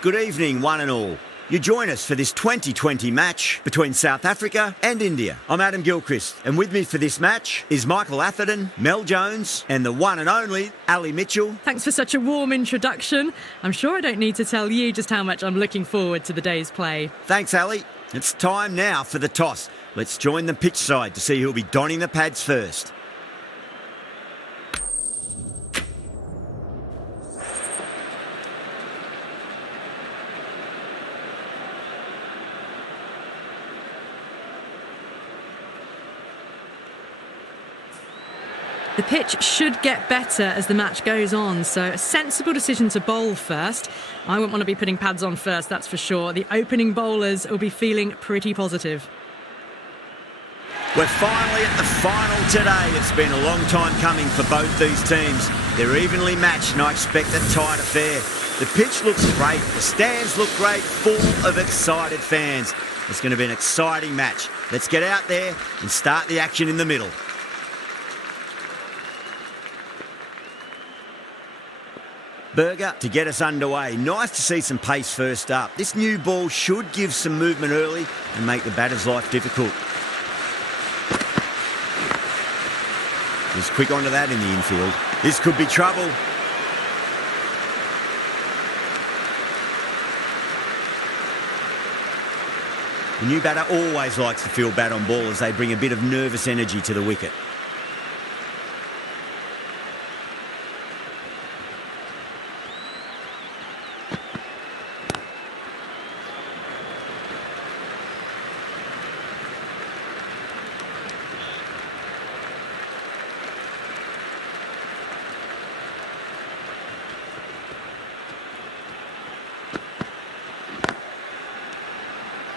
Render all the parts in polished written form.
Good evening, one and all. You join us for this 2020 match between South Africa and India. I'm Adam Gilchrist, and with me for this match is Michael Atherton, Mel Jones, and the one and only Ali Mitchell. Thanks for such a warm introduction. I'm sure I don't need to tell you just how much I'm looking forward to the day's play. Thanks, Ali. It's time now for the toss. Let's join the pitch side to see who'll be donning the pads first. The pitch should get better as the match goes on, so a sensible decision to bowl first. I wouldn't want to be putting pads on first, that's for sure. The opening bowlers will be feeling pretty positive. We're finally at the final today. It's been a long time coming for both these teams. They're evenly matched and I expect a tight affair. The pitch looks great, the stands look great, full of excited fans. It's going to be an exciting match. Let's get out there and start the action in the middle. Burger to get us underway. Nice to see some pace first up. This new ball should give some movement early and make the batter's life difficult. He's quick onto that in the infield. This could be trouble. The new batter always likes to feel bat on ball as they bring a bit of nervous energy to the wicket.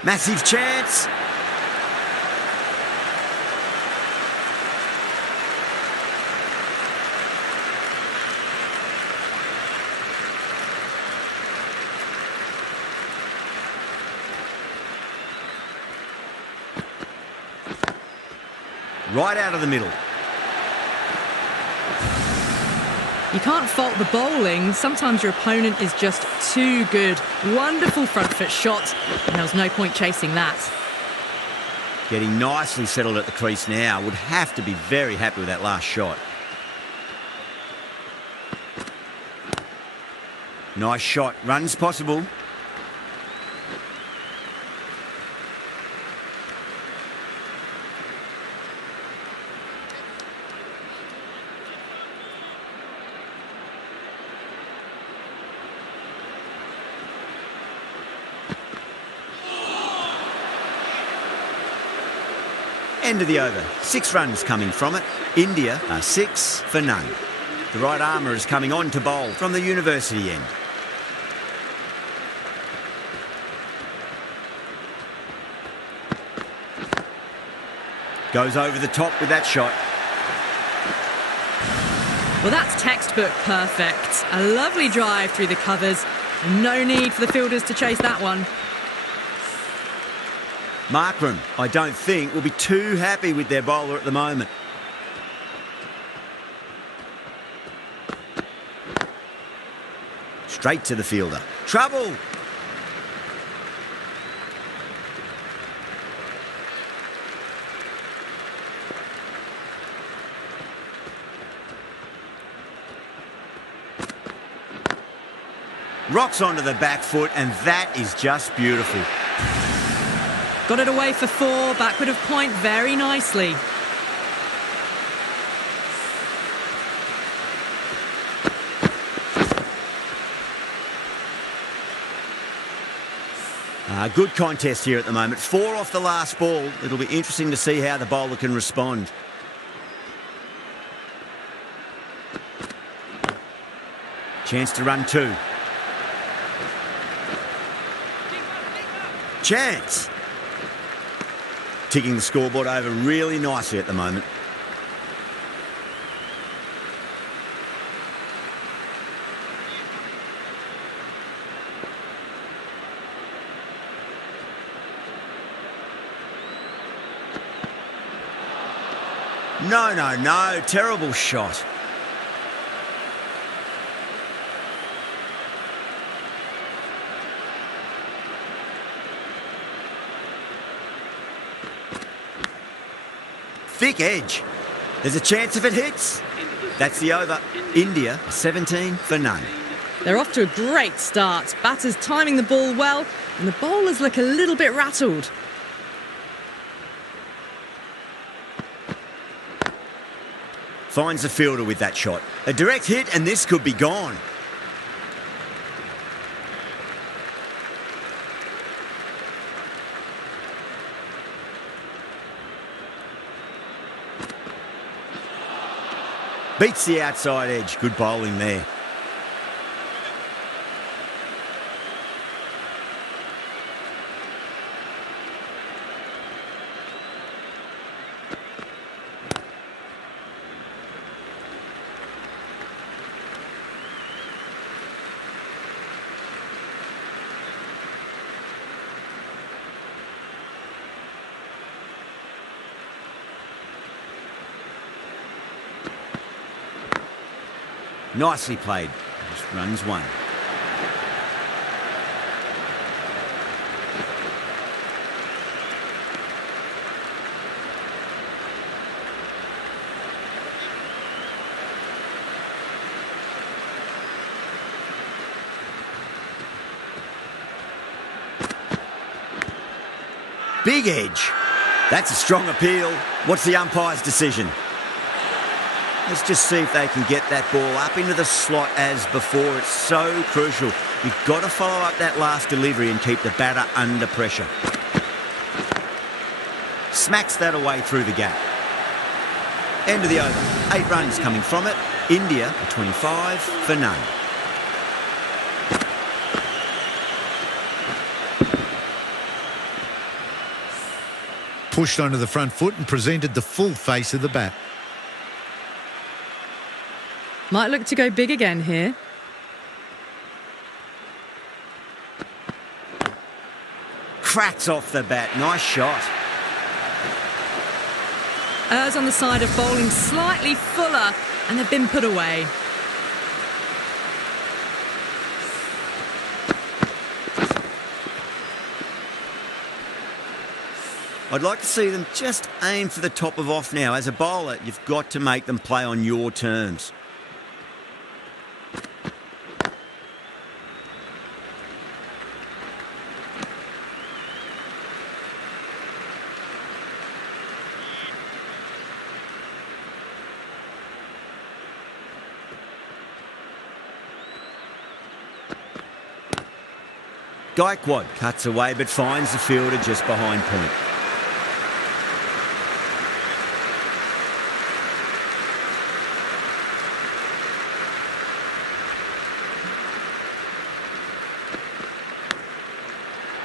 Massive chance. Right out of the middle. You can't fault the bowling. Sometimes your opponent is just too good. Wonderful front foot shot, and there was no point chasing that. Getting nicely settled at the crease now. Would have to be very happy with that last shot. Nice shot. Runs possible. End of the over. 6 runs coming from it. India are 6 for none. The right armour is coming on to bowl from the university end. Goes over the top with that shot. Well, that's textbook perfect. A lovely drive through the covers. No need for the fielders to chase that one. Markram, I don't think, will be too happy with their bowler at the moment. Straight to the fielder. Trouble! Rocks onto the back foot, and that is just beautiful. Got it away for 4, backward of point very nicely. Good contest here at the moment. 4 off the last ball. It'll be interesting to see how the bowler can respond. Chance to run 2. Chance! Ticking the scoreboard over really nicely at the moment. No. Terrible shot. thick edge. There's a chance if it hits. That's the over. India, 17 for none. They're off to a great start. Batters timing the ball well, and the bowlers look a little bit rattled. Finds the fielder with that shot. A direct hit, and this could be gone. Beats the outside edge. Good bowling there. Nicely played. Just runs one. Big edge. That's a strong appeal. What's the umpire's decision? Let's just see if they can get that ball up into the slot as before. It's so crucial. You've got to follow up that last delivery and keep the batter under pressure. Smacks that away through the gap. End of the over. 8 runs coming from it. India are 25 for none. Pushed onto the front foot and presented the full face of the bat. Might look to go big again here. Cracks off the bat. Nice shot. Errs on the side of bowling slightly fuller, and they've been put away. I'd like to see them just aim for the top of off now. As a bowler, you've got to make them play on your terms. Gaikwad cuts away but finds the fielder just behind point.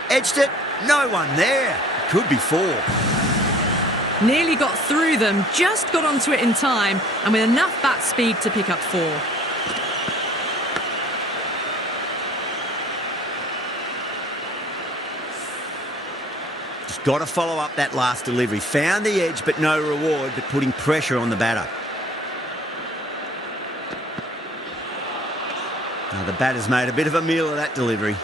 Edged it, no one there. Could be 4. Nearly got through them, just got onto it in time, and with enough bat speed to pick up 4. Just got to follow up that last delivery. Found the edge but no reward, but putting pressure on the batter. Now the batter's made a bit of a meal of that delivery.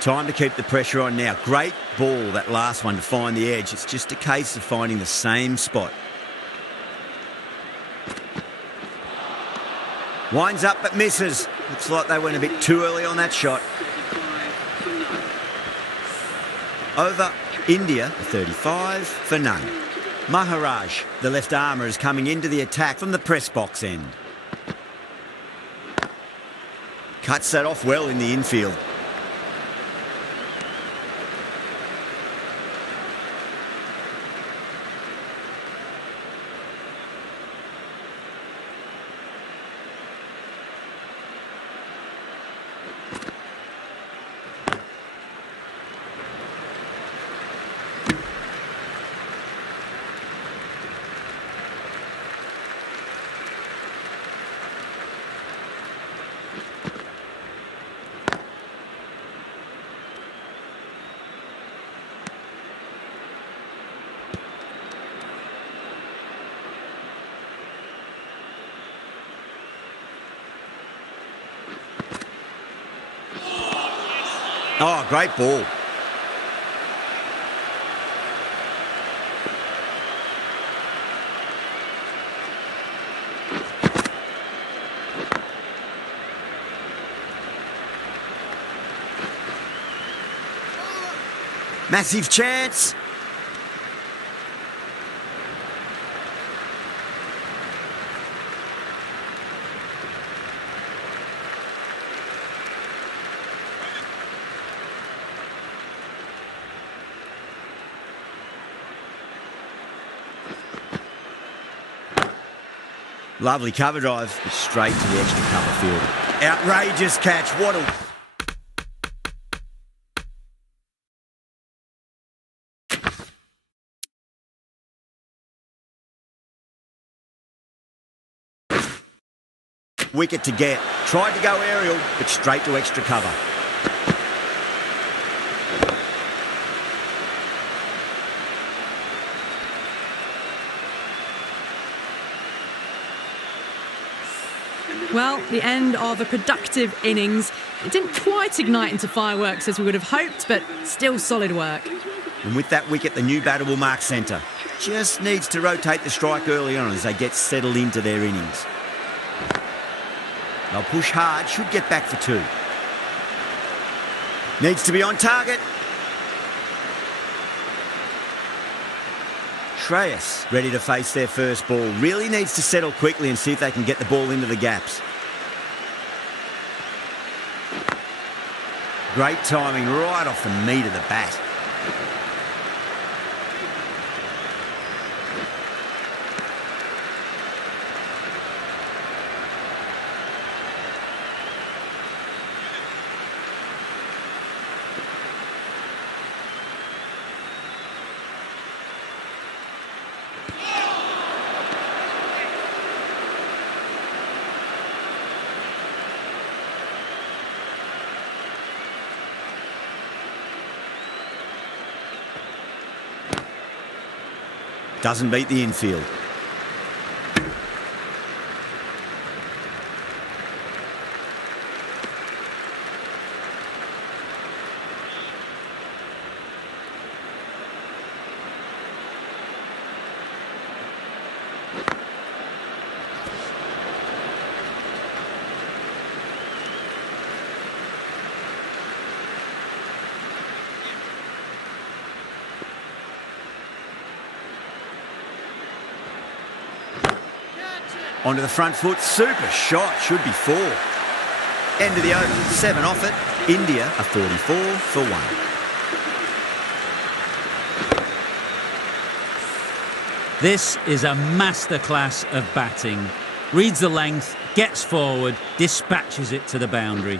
Time to keep the pressure on now. Great ball, that last one, to find the edge. It's just a case of finding the same spot. Winds up but misses. Looks like they went a bit too early on that shot. Over. India, 35 for none. Maharaj, the left armour, is coming into the attack from the press box end. Cuts that off well in the infield. Oh, great ball. Massive chance. Lovely cover drive, but straight to the extra cover field. Outrageous catch. What a... wicket to get. Tried to go aerial, but straight to extra cover. Well, the end of a productive innings. It didn't quite ignite into fireworks as we would have hoped, but still solid work. And with that wicket, the new batter will mark centre. Just needs to rotate the strike early on as they get settled into their innings. They'll push hard, should get back for 2. Needs to be on target. Shreyas ready to face their first ball. Really needs to settle quickly and see if they can get the ball into the gaps. Great timing right off the meat of the bat. Doesn't beat the infield. Onto the front foot, super shot, should be 4. End of the over, 7 off it. India are 44 for 1. This is a masterclass of batting. Reads the length, gets forward, dispatches it to the boundary.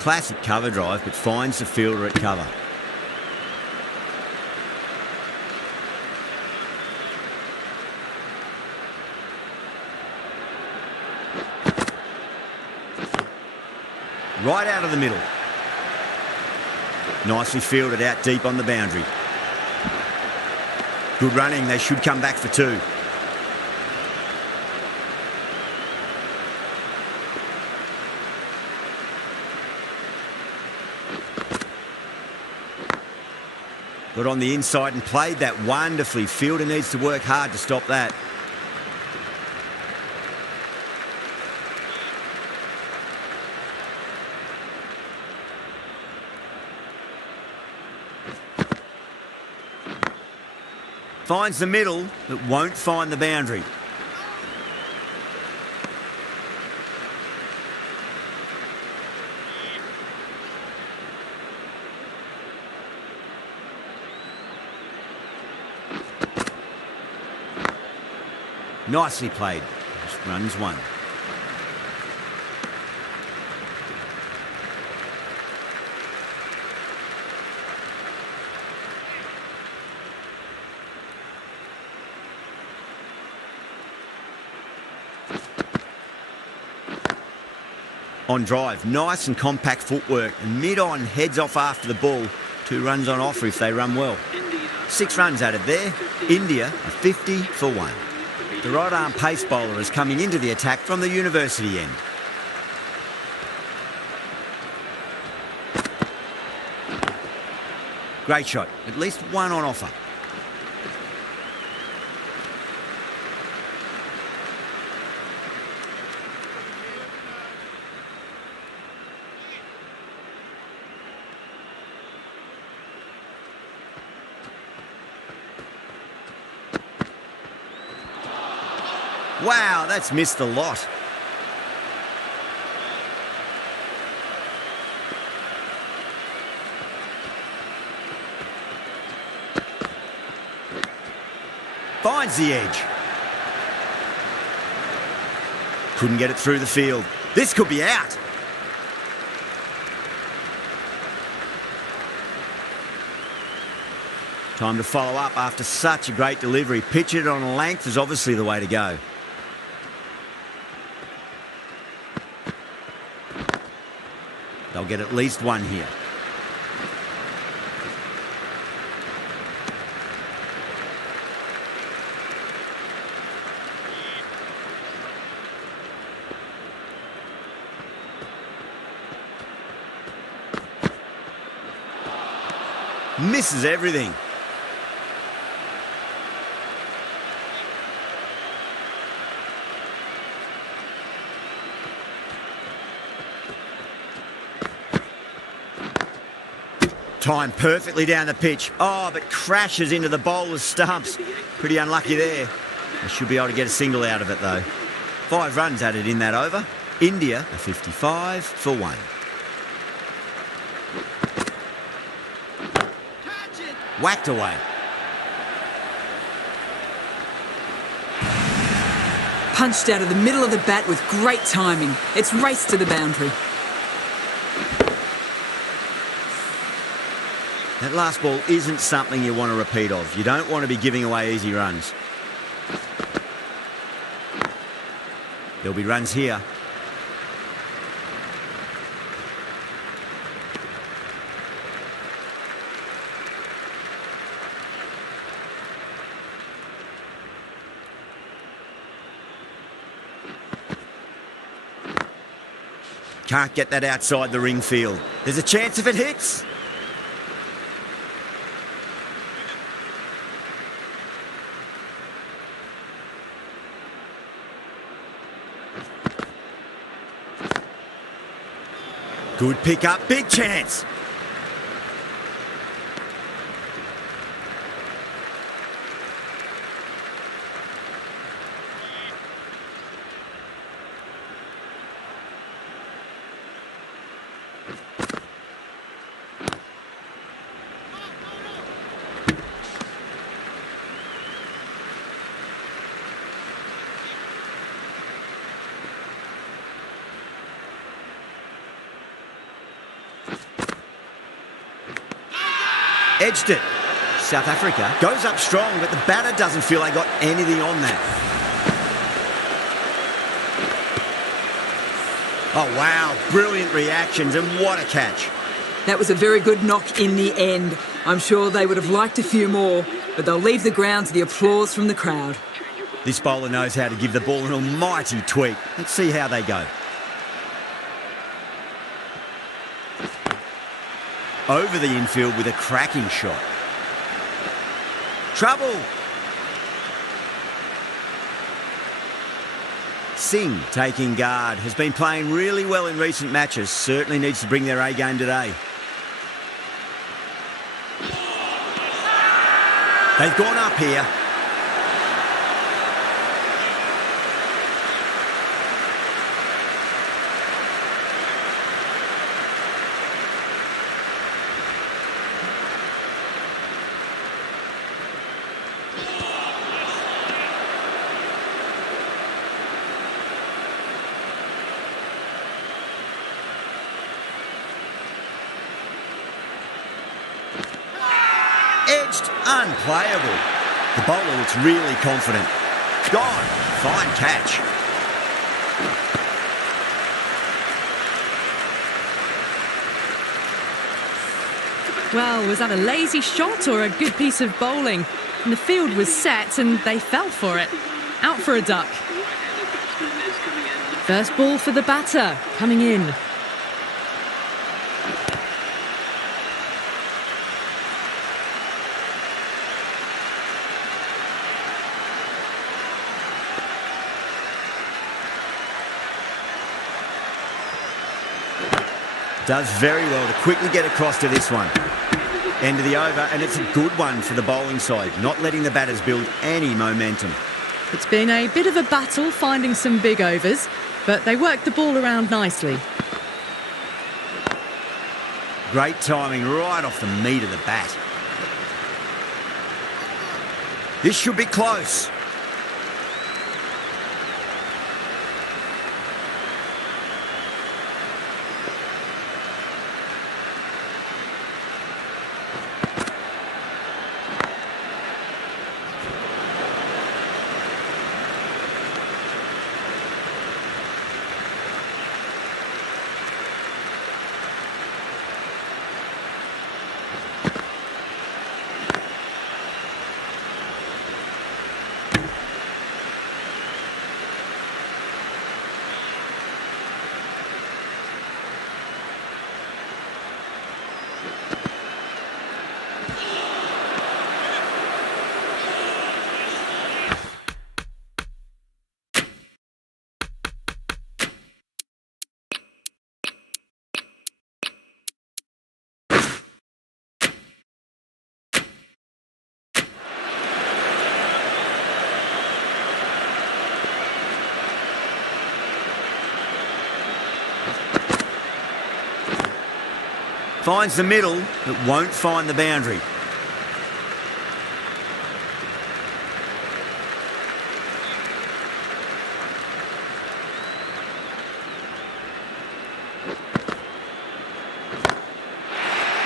Classic cover drive, but finds the fielder at cover. Right out of the middle. Nicely fielded out deep on the boundary. Good running, they should come back for 2. Got on the inside and played that wonderfully. Fielder needs to work hard to stop that. Finds the middle, but won't find the boundary. Nicely played. Just runs 1. On drive, nice and compact footwork, and mid-on heads off after the ball. 2 runs on offer if they run well. 6 runs added there. India are 50 for 1. The right-arm pace bowler is coming into the attack from the university end. Great shot, at least 1 on offer. Wow, that's missed a lot. Finds the edge. Couldn't get it through the field. This could be out. Time to follow up after such a great delivery. Pitch it on a length is obviously the way to go. They'll get at least one here. Misses everything. Timed perfectly down the pitch. Oh, but crashes into the bowler's stumps. Pretty unlucky there. They should be able to get a single out of it, though. 5 runs added in that over. India are 55 for 1. Whacked away. Punched out of the middle of the bat with great timing. It's raced to the boundary. That last ball isn't something you want to repeat of. You don't want to be giving away easy runs. There'll be runs here. Can't get that outside the ring field. There's a chance if it hits. Good pick up, big chance. Edged it. South Africa goes up strong, but the batter doesn't feel they got anything on that. Oh, wow. Brilliant reactions, and what a catch. That was a very good knock in the end. I'm sure they would have liked a few more, but they'll leave the ground to the applause from the crowd. This bowler knows how to give the ball an almighty tweak. Let's see how they go. Over the infield with a cracking shot. Trouble. Singh taking guard. Has been playing really well in recent matches. Certainly needs to bring their A game today. They've gone up here. Edged, unplayable. The bowler looks really confident. Gone, fine catch. Well, was that a lazy shot or a good piece of bowling? And the field was set and they fell for it. Out for a duck. First ball for the batter, coming in. Does very well to quickly get across to this one. End of the over, and it's a good one for the bowling side, not letting the batters build any momentum. It's been a bit of a battle finding some big overs, but they worked the ball around nicely. Great timing right off the meat of the bat. This should be close. Finds the middle, but won't find the boundary.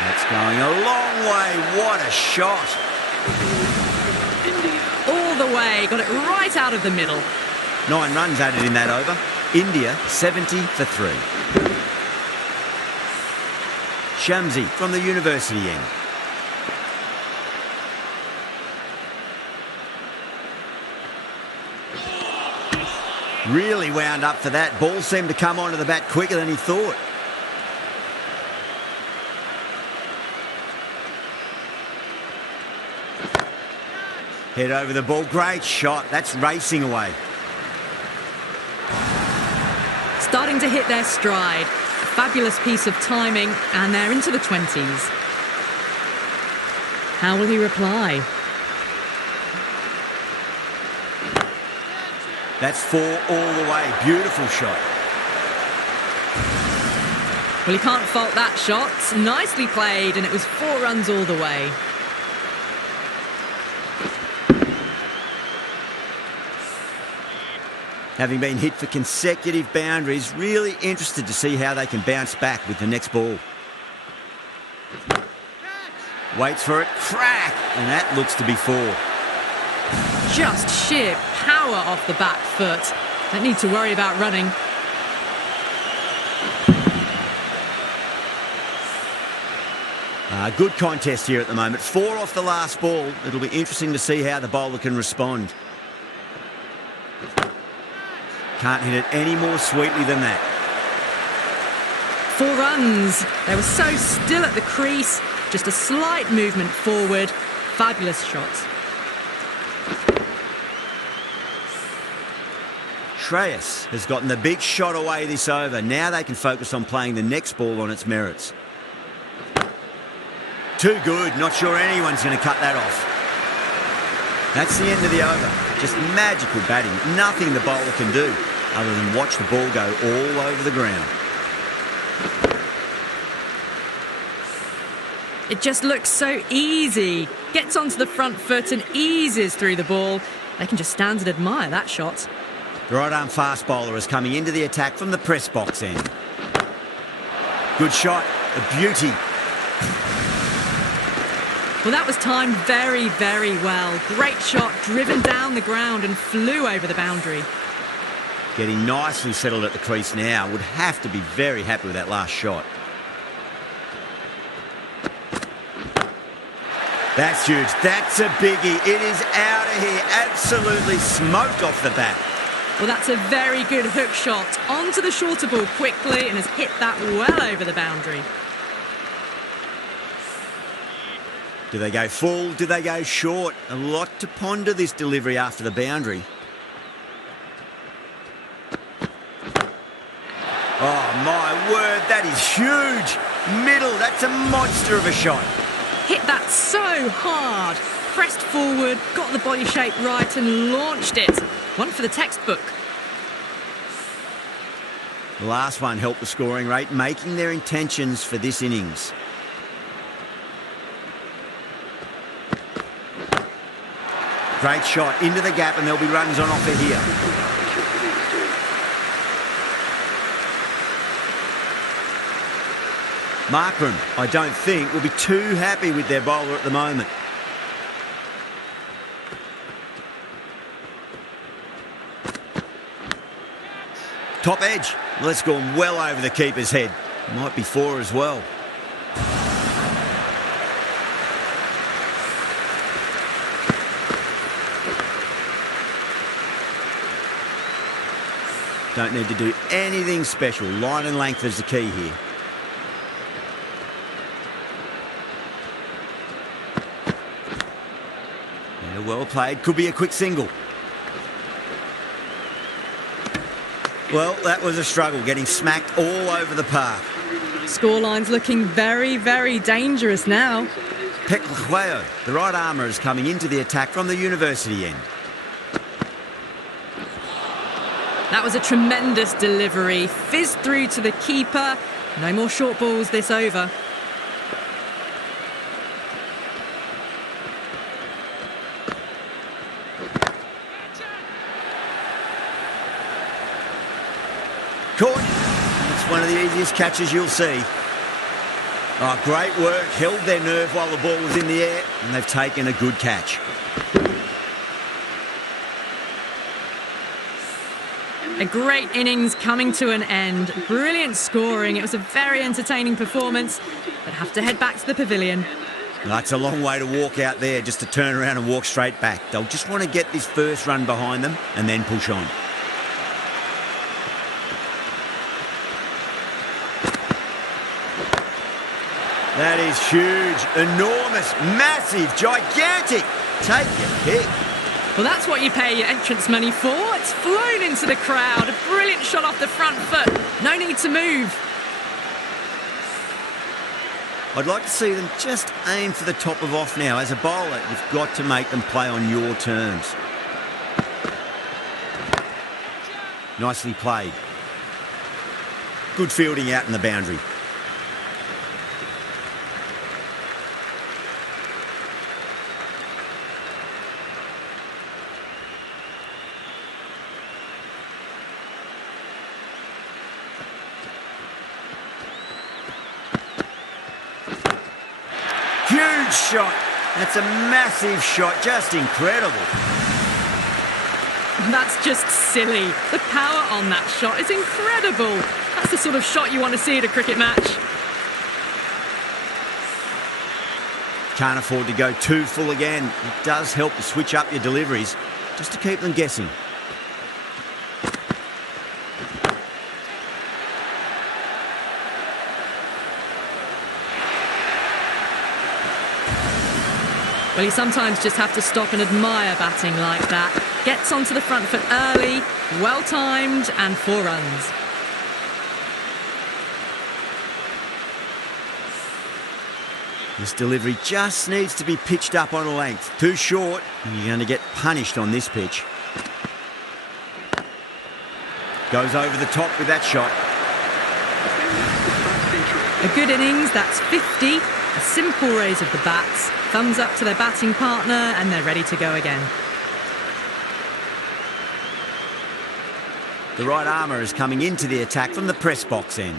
That's going a long way. What a shot. All the way, got it right out of the middle. 9 runs added in that over. India 70 for 3. Shamsi from the university end. Really wound up for that. Ball seemed to come onto the bat quicker than he thought. Head over the ball. Great shot. That's racing away. Starting to hit their stride. Fabulous piece of timing, and they're into the 20s. How will he reply? That's 4 all the way. Beautiful shot. Well, he can't fault that shot. Nicely played, and it was 4 runs all the way. Having been hit for consecutive boundaries, really interested to see how they can bounce back with the next ball. Waits for it, crack, and that looks to be 4. Just sheer power off the back foot. Don't need to worry about running. Good contest here at the moment. 4 off the last ball. It'll be interesting to see how the bowler can respond. Can't hit it any more sweetly than that. 4 runs. They were so still at the crease. Just a slight movement forward. Fabulous shot. Shreyas has gotten the big shot away this over. Now they can focus on playing the next ball on its merits. Too good. Not sure anyone's going to cut that off. That's the end of the over. Just magical batting. Nothing the bowler can do other than watch the ball go all over the ground. It just looks so easy. Gets onto the front foot and eases through the ball. They can just stand and admire that shot. The right-arm fast bowler is coming into the attack from the press box end. Good shot. A beauty. Well, that was timed very, very well. Great shot, driven down the ground and flew over the boundary. Getting nicely settled at the crease now. Would have to be very happy with that last shot. That's huge. That's a biggie. It is out of here. Absolutely smoked off the bat. Well, that's a very good hook shot. Onto the shorter ball quickly and has hit that well over the boundary. Do they go full? Do they go short? A lot to ponder this delivery after the boundary. Oh, my word, that is huge. Middle, that's a monster of a shot. Hit that so hard. pressed forward, got the body shape right and launched it. One for the textbook. The last one helped the scoring rate, making their intentions for this innings. Great shot into the gap, and there'll be runs on offer here. Markram, I don't think, will be too happy with their bowler at the moment. Top edge. Well, it's gone well over the keeper's head. Might be 4 as well. Don't need to do anything special. Line and length is the key here. Yeah, well played. Could be a quick single. Well, that was a struggle, getting smacked all over the park. Scoreline's looking very, very dangerous now. Phehlukwayo, the right armour, is coming into the attack from the university end. That was a tremendous delivery. Fizzed through to the keeper. No more short balls this over. Caught. It's one of the easiest catches you'll see. Oh, great work. Held their nerve while the ball was in the air, and they've taken a good catch. A great innings coming to an end. Brilliant scoring. It was a very entertaining performance, but have to head back to the pavilion. That's a long way to walk out there just to turn around and walk straight back. They'll just want to get this first run behind them and then push on. That is huge, enormous, massive, gigantic. Take your pick. Well, that's what you pay your entrance money for. It's flown into the crowd. A brilliant shot off the front foot. No need to move. I'd like to see them just aim for the top of off now. As a bowler, you've got to make them play on your terms. Nicely played. Good fielding out in the boundary. Huge shot. That's a massive shot. Just incredible. That's just silly. The power on that shot is incredible. That's the sort of shot you want to see at a cricket match. Can't afford to go too full again. It does help to switch up your deliveries just to keep them guessing. Well, you sometimes just have to stop and admire batting like that. Gets onto the front foot early, well-timed, and 4 runs. This delivery just needs to be pitched up on a length. Too short, and you're going to get punished on this pitch. Goes over the top with that shot. A good innings, that's 50. A simple raise of the bats. Thumbs up to their batting partner, and they're ready to go again. The right armour is coming into the attack from the press box end.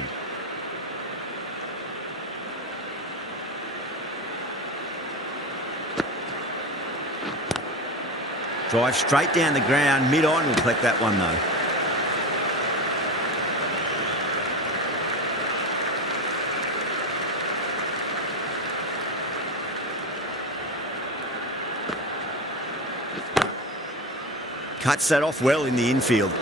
Drive straight down the ground, mid-on will collect that one though. Cuts that off well in the infield.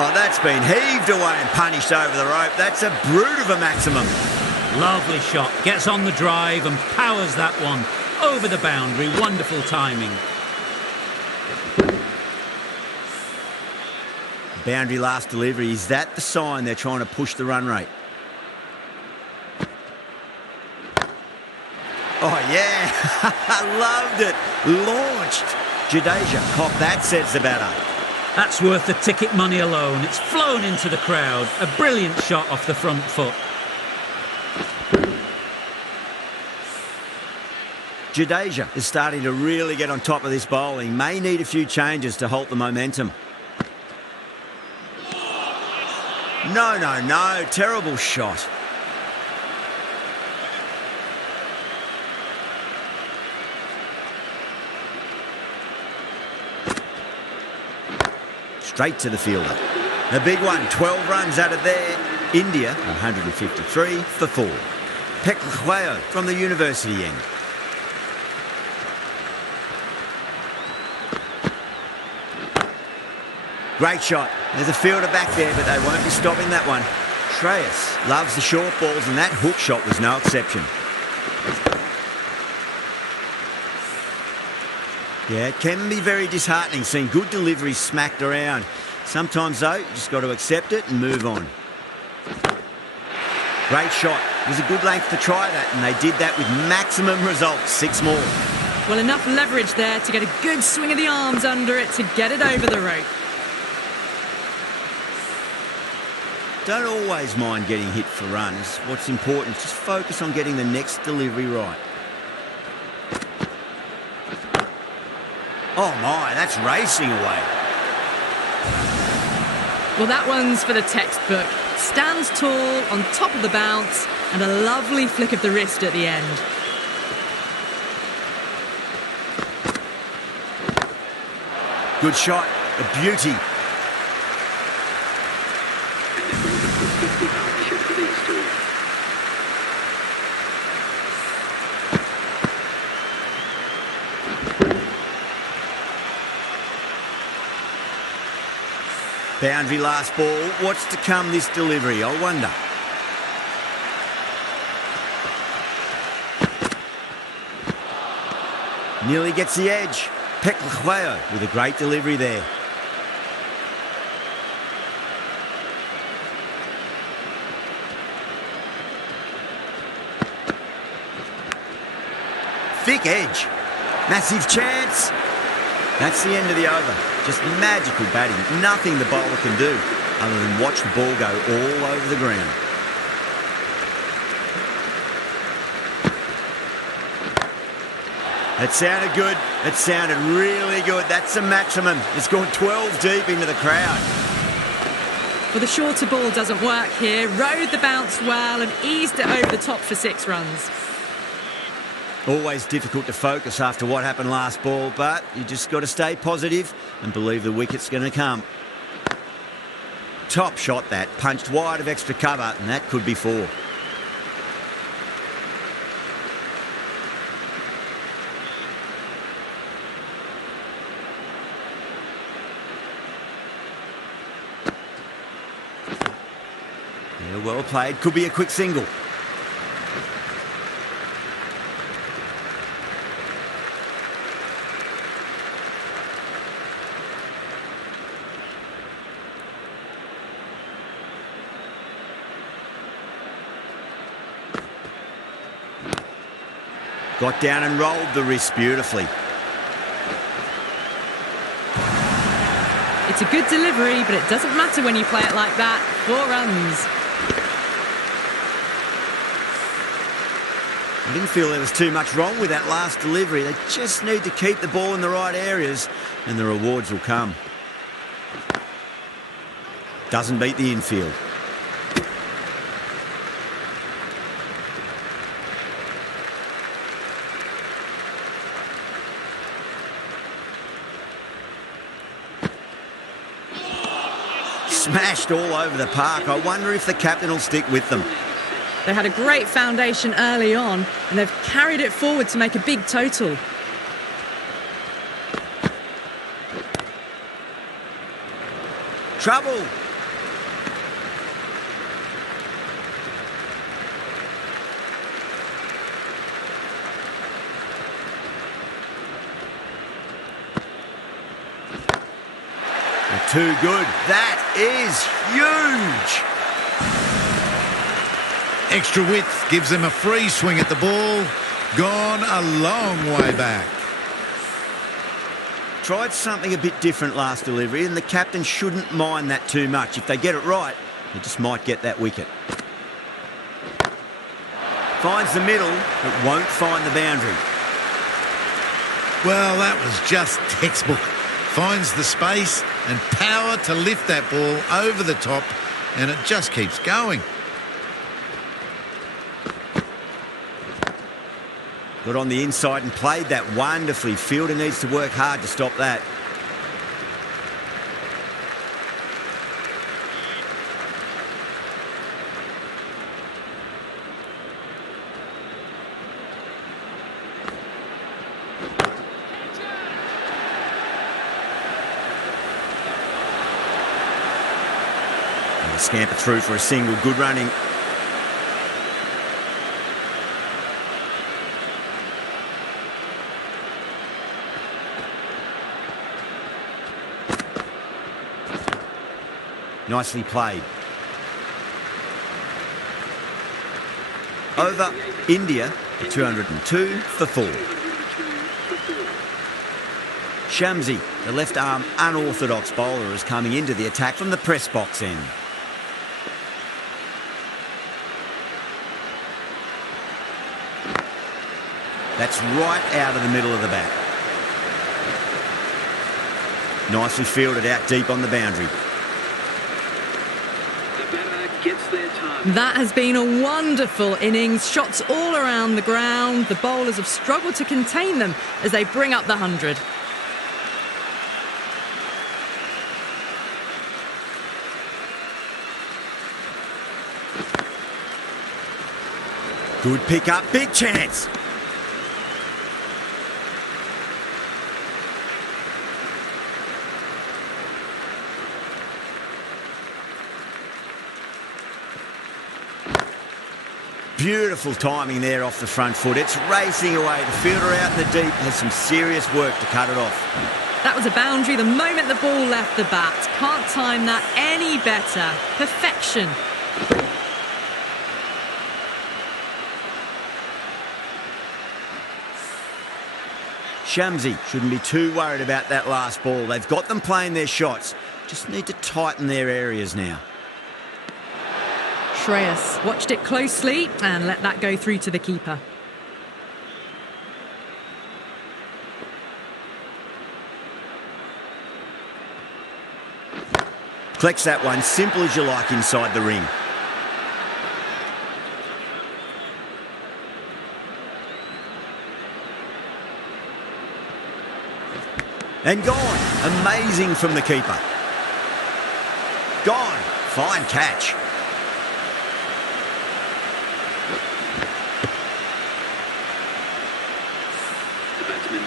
Oh, that's been heaved away and punished over the rope. That's a brute of a maximum. Lovely shot. Gets on the drive and powers that one over the boundary. Wonderful timing. Boundary last delivery. Is that the sign they're trying to push the run rate? Oh, yeah. I loved it. Launched. Jadeja caught that, says the batter. That's worth the ticket money alone. It's flown into the crowd. A brilliant shot off the front foot. Jadeja is starting to really get on top of this bowling. May need a few changes to halt the momentum. No. Terrible shot. Straight to the fielder. A big one, 12 runs out of there. India, 153 for 4. Phehlukwayo from the university end. Great shot. There's a fielder back there, but they won't be stopping that one. Shreyas loves the short balls, and that hook shot was no exception. Yeah, it can be very disheartening seeing good deliveries smacked around. Sometimes, though, you just got to accept it and move on. Great shot. It was a good length to try that, and they did that with maximum results. 6 more. Well, enough leverage there to get a good swing of the arms under it to get it over the rope. Don't always mind getting hit for runs. What's important is just focus on getting the next delivery right. Oh my, that's racing away. Well, that one's for the textbook. Stands tall, on top of the bounce, and a lovely flick of the wrist at the end. Good shot, a beauty. Boundary last ball. What's to come this delivery, I wonder? Nearly gets the edge. Phehlukwayo with a great delivery there. Thick edge. Massive chance. That's the end of the over. Just magical batting. Nothing the bowler can do other than watch the ball go all over the ground. It sounded good. It sounded really good. That's the maximum. It's gone 12 deep into the crowd. Well, the shorter ball doesn't work here. Rode the bounce well and eased it over the top for 6 runs. Always difficult to focus after what happened last ball, but you just got to stay positive and believe the wicket's going to come. Top shot that, punched wide of extra cover, and that could be 4. Yeah, well played, could be a quick single. Got down and rolled the wrist beautifully. It's a good delivery, but it doesn't matter when you play it like that. 4 runs. I didn't feel there was too much wrong with that last delivery. They just need to keep the ball in the right areas and the rewards will come. Doesn't beat the infield. Smashed all over the park. I wonder if the captain will stick with them. They had a great foundation early on, and they've carried it forward to make a big total. Trouble. too good. That is huge. Extra width gives them a free swing at the ball. Gone a long way back. Tried something a bit different last delivery, and the captain shouldn't mind that too much. If they get it right, they just might get that wicket. Finds the middle, but won't find the boundary. Well, that was just textbook. Finds the space and power to lift that ball over the top, and it just keeps going. Got on the inside and played that wonderfully. Fielder needs to work hard to stop that. And a scamper through for a single. Good running. Nicely played. Over India, 202 for 4. Shamsi, the left-arm unorthodox bowler, is coming into the attack from the press box end. That's right out of the middle of the bat. Nicely fielded out deep on the boundary. That has been a wonderful innings. Shots all around the ground. The bowlers have struggled to contain them as they bring up the 100. Good pick up, big chance. Beautiful timing there off the front foot. It's racing away. The fielder out in the deep has some serious work to cut it off. That was a boundary the moment the ball left the bat. Can't time that any better. Perfection. Shamsi shouldn't be too worried about that last ball. They've got them playing their shots. Just need to tighten their areas now. Shreyas watched it closely and let that go through to the keeper. Collects that one, simple as you like, inside the ring. And gone. Amazing from the keeper. Gone. Fine catch.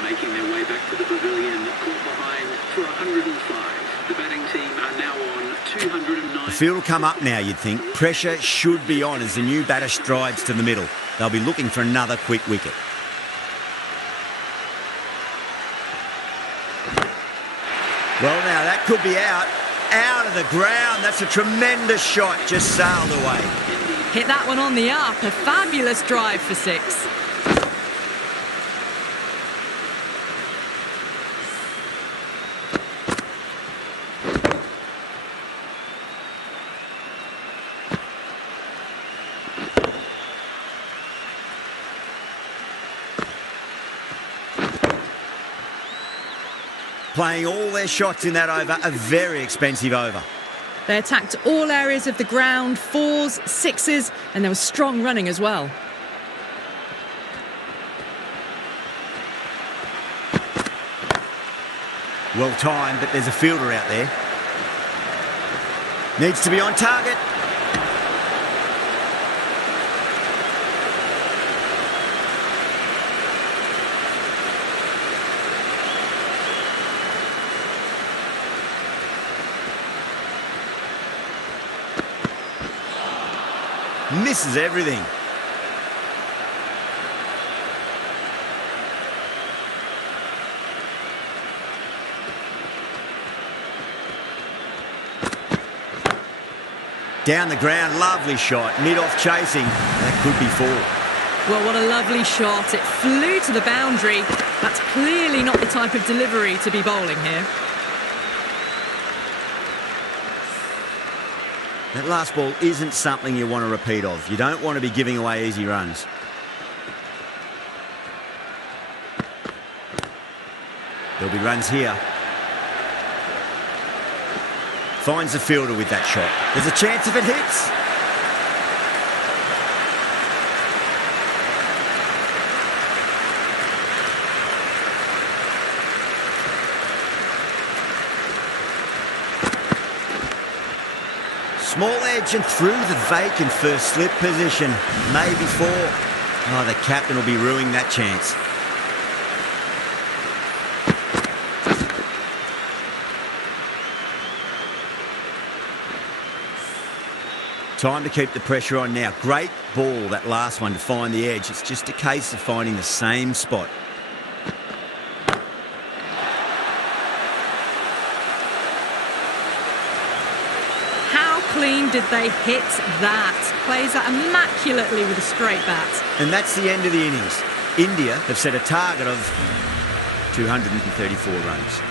Making their way back to the pavilion, caught behind for 105. The batting team are now on 209. The field will come up now, you'd think. Pressure should be on as the new batter strides to the middle. They'll be looking for another quick wicket. Well, now that could be out. Out of the ground. That's a tremendous shot. Just sailed away. Hit that one on the up. A fabulous drive for 6. Playing all their shots in that over, a very expensive over. They attacked all areas of the ground, 4s, 6s, and there was strong running as well. Well timed, but there's a fielder out there. Needs to be on target. Misses everything. Down the ground, lovely shot. Mid-off chasing. That could be 4. Well, what a lovely shot. It flew to the boundary. That's clearly not the type of delivery to be bowling here. That last ball isn't something you want to repeat of. You don't want to be giving away easy runs. There'll be runs here. Finds the fielder with that shot. There's a chance if it hits. Small edge and through the vacant first slip position. Maybe 4. Oh, the captain will be ruining that chance. Time to keep the pressure on now. Great ball, that last one, to find the edge. It's just a case of finding the same spot. How clean did they hit that? Plays that immaculately with a straight bat. And that's the end of the innings. India have set a target of 234 runs.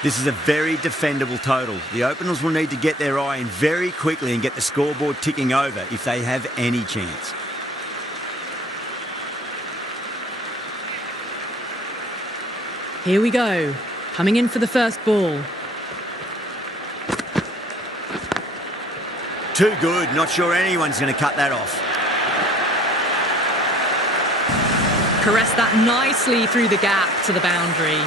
This is a very defendable total. The openers will need to get their eye in very quickly and get the scoreboard ticking over if they have any chance. Here we go. Coming in for the first ball. Too good. Not sure anyone's going to cut that off. Caressed that nicely through the gap to the boundary.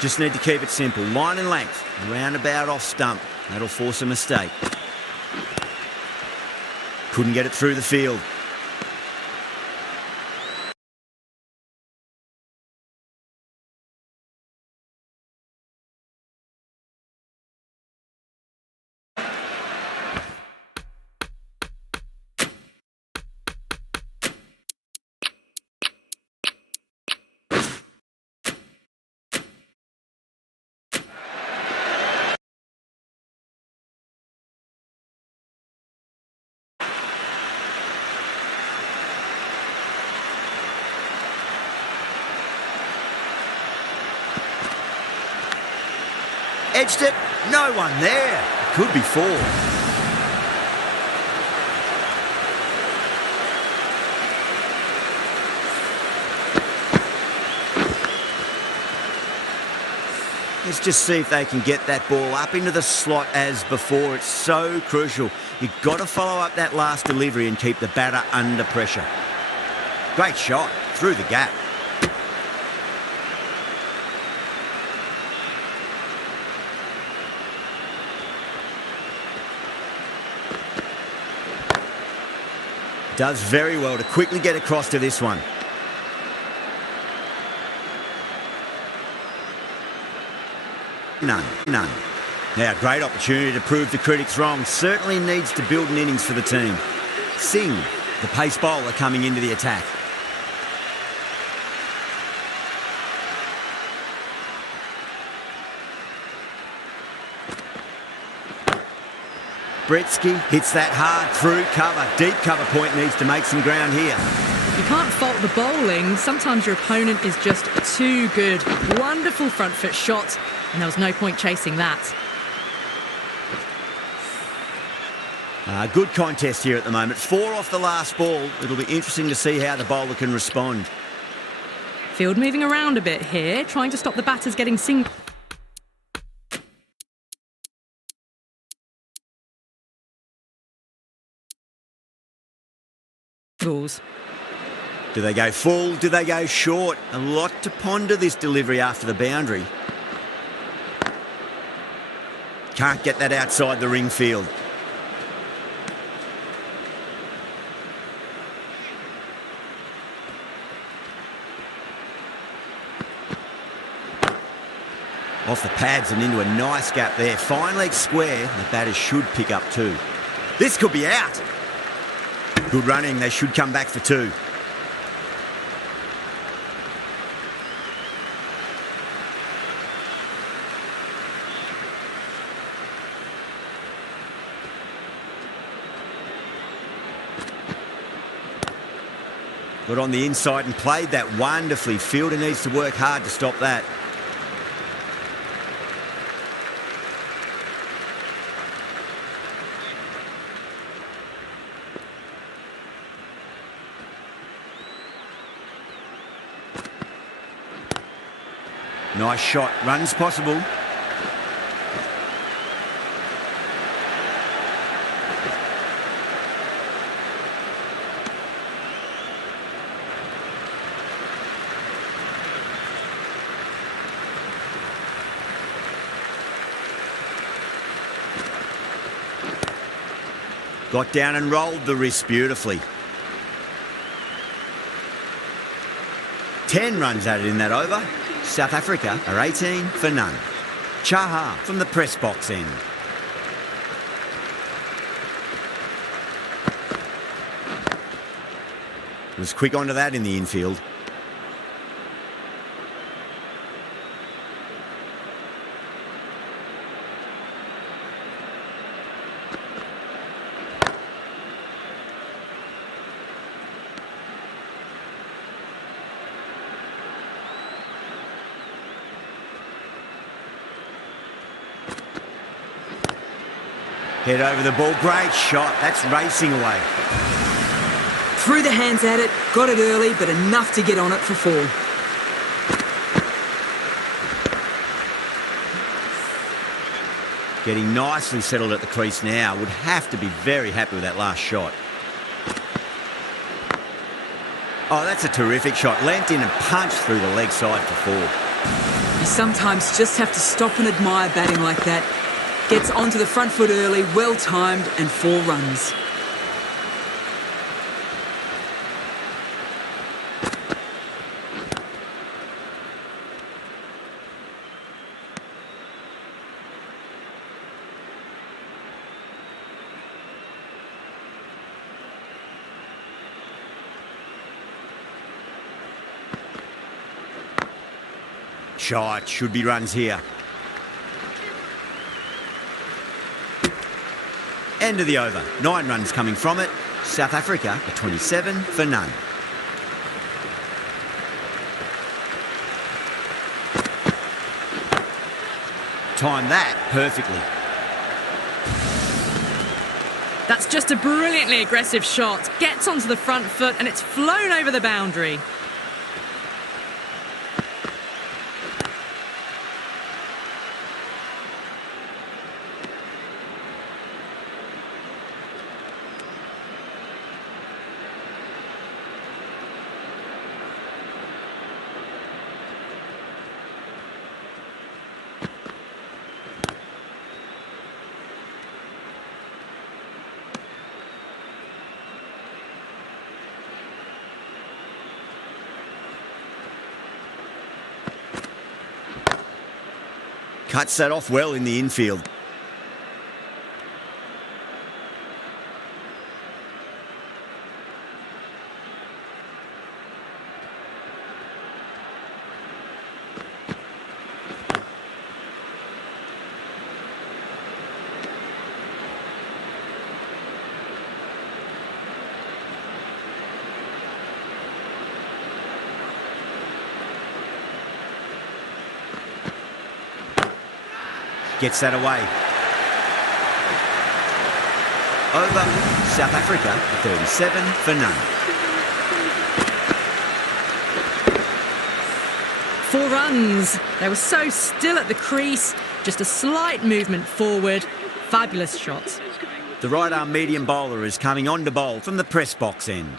Just need to keep it simple. Line and length. Roundabout off stump. That'll force a mistake. Couldn't get it through the field. Edged it. No one there. Could be 4. Let's just see if they can get that ball up into the slot as before. It's so crucial. You've got to follow up that last delivery and keep the batter under pressure. Great shot. Through the gap. Does very well to quickly get across to this one. None. Now, great opportunity to prove the critics wrong. Certainly needs to build an innings for the team. Singh, the pace bowler, coming into the attack. Breetzke hits that hard through cover. Deep cover point needs to make some ground here. You can't fault the bowling. Sometimes your opponent is just too good. Wonderful front foot shot, and there was no point chasing that. Good contest here at the moment. 4 off the last ball. It'll be interesting to see how the bowler can respond. Field moving around a bit here, trying to stop the batters getting single. Do they go full? Do they go short? A lot to ponder this delivery after the boundary. Can't get that outside the ring field. Off the pads and into a nice gap there. Fine leg square. The batters should pick up 2. This could be out. Good running. They should come back for 2. Got on the inside and played that wonderfully. Fielder needs to work hard to stop that. Nice shot. Runs possible. Got down and rolled the wrist beautifully. 10 runs added in that over. South Africa are 18 for none. Chaha from the press box end. Was quick onto that in the infield. Head over the ball, great shot. That's racing away. Threw the hands at it, got it early, but enough to get on it for 4. Getting nicely settled at the crease now. Would have to be very happy with that last shot. Oh, that's a terrific shot. Leant in and punched through the leg side for 4. You sometimes just have to stop and admire batting like that. Gets onto the front foot early, well timed, and 4 runs. Shot, should be runs here. End of the over. 9 runs coming from it. South Africa are 27 for none. Timed that perfectly. That's just a brilliantly aggressive shot. Gets onto the front foot and it's flown over the boundary. Cuts that off well in the infield. Gets that away. Over. South Africa, 37 for none. 4 runs. They were so still at the crease. Just a slight movement forward. Fabulous shots. The right arm medium bowler is coming on to bowl from the press box end.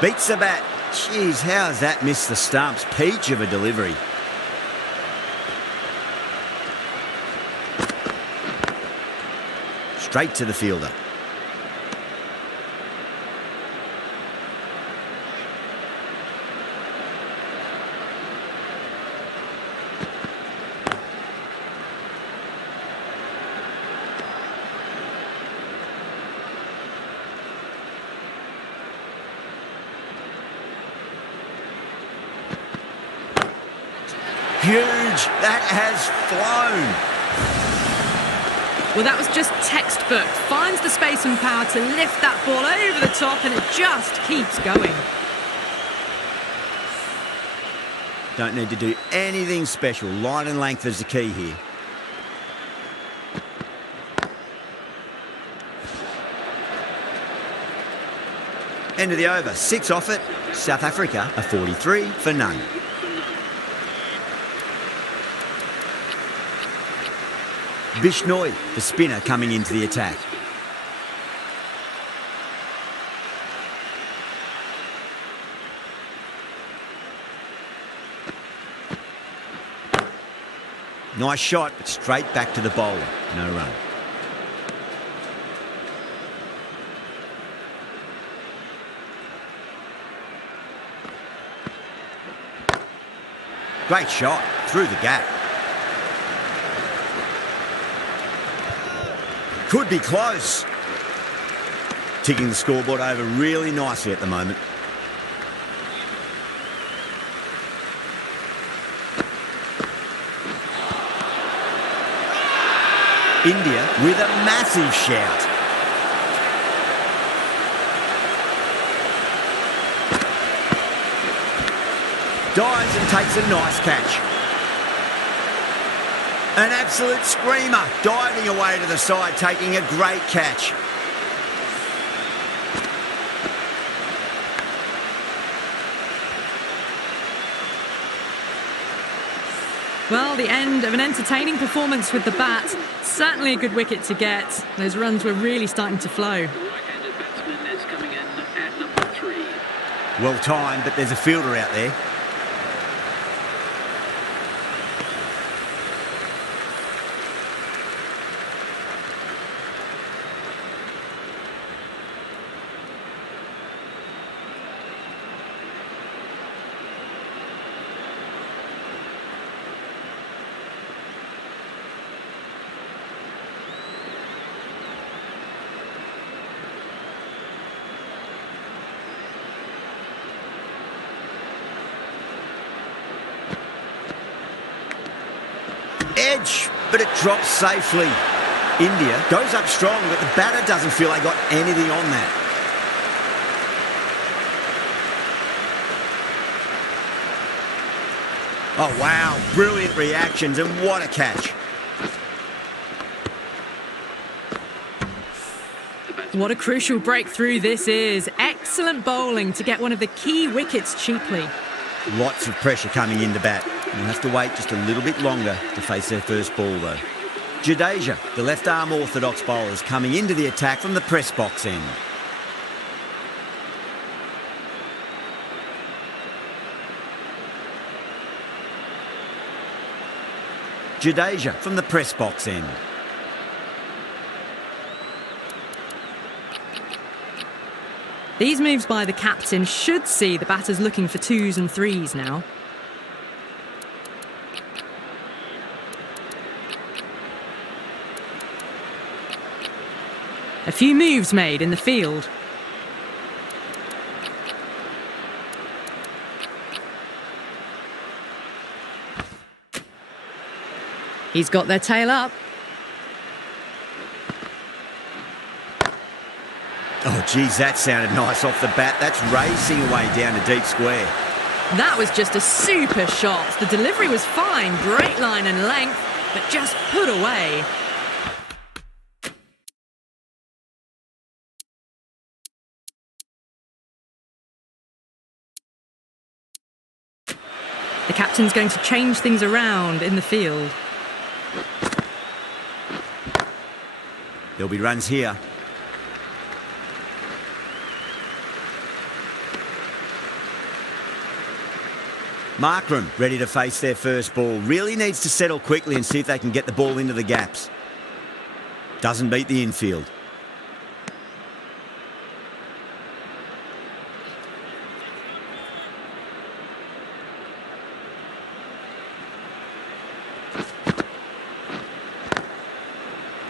Beats the bat. Jeez, how's that missed the stumps? Peach of a delivery. Straight to the fielder. huge. That has flown. Well, that was just textbook. Finds the space and power to lift that ball over the top, and it just keeps going. Don't need to do anything special. Line and length is the key here. End of the over. 6 off it. South Africa a 43 for none. Bishnoi, the spinner, coming into the attack. Nice shot, but straight back to the bowler. No run. Great shot, through the gap. Could be close. Ticking the scoreboard over really nicely at the moment. India with a massive shout. Dives and takes a nice catch. An absolute screamer, diving away to the side, taking a great catch. Well, the end of an entertaining performance with the bat. Certainly a good wicket to get. Those runs were really starting to flow. The right-handed batsman is coming in at number 3. Well timed, but there's a fielder out there. Edge, but it drops safely. India goes up strong, but the batter doesn't feel they got anything on that. Oh, wow. Brilliant reactions, and what a catch. What a crucial breakthrough this is. Excellent bowling to get one of the key wickets cheaply. Lots of pressure coming in to bat. We'll have to wait just a little bit longer to face their first ball, though. Jadeja, the left-arm orthodox bowler, is coming into the attack from the press box end. Jadeja from the press box end. These moves by the captain should see the batters looking for 2s and 3s now. A few moves made in the field. He's got their tail up. Oh, geez, that sounded nice off the bat. That's racing away down to deep square. That was just a super shot. The delivery was fine, great line and length, but just put away. The captain's going to change things around in the field. There'll be runs here. Markram ready to face their first ball. Really needs to settle quickly and see if they can get the ball into the gaps. Doesn't beat the infield.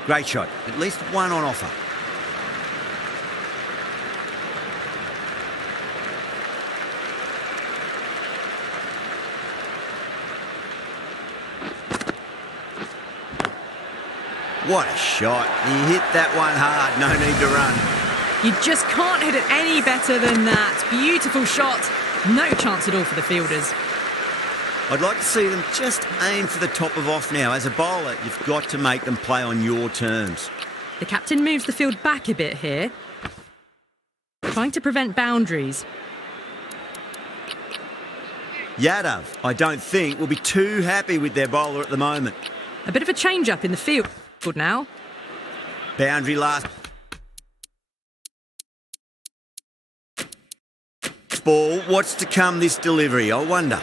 Great shot. At least one on offer. What a shot. He hit that one hard, no need to run. You just can't hit it any better than that. Beautiful shot. No chance at all for the fielders. I'd like to see them just aim for the top of off now. As a bowler, you've got to make them play on your terms. The captain moves the field back a bit here, trying to prevent boundaries. Yadav, I don't think, will be too happy with their bowler at the moment. A bit of a change-up in the field now. Boundary last ball. What's to come this delivery, I wonder?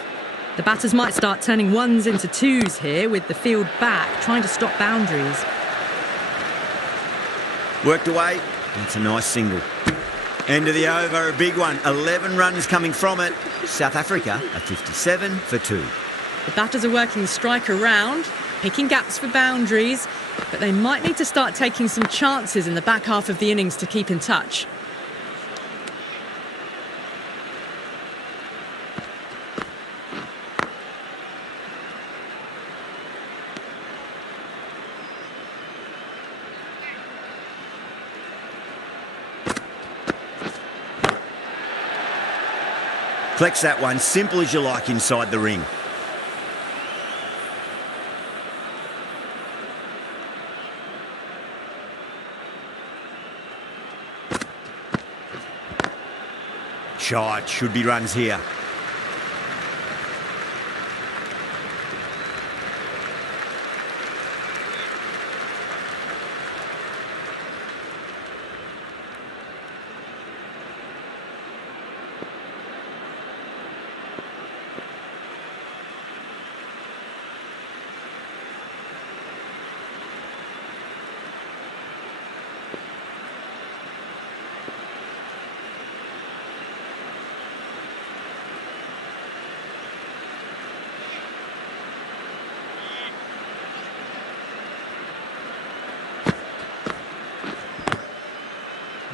The batters might start turning ones into twos here with the field back, trying to stop boundaries. Worked away. That's a nice single. End of the over, a big one. 11 runs coming from it. South Africa are 57 for 2. The batters are working the strike around, picking gaps for boundaries, but they might need to start taking some chances in the back half of the innings to keep in touch. Flex that one, simple as you like inside the ring. Shot, should be runs here.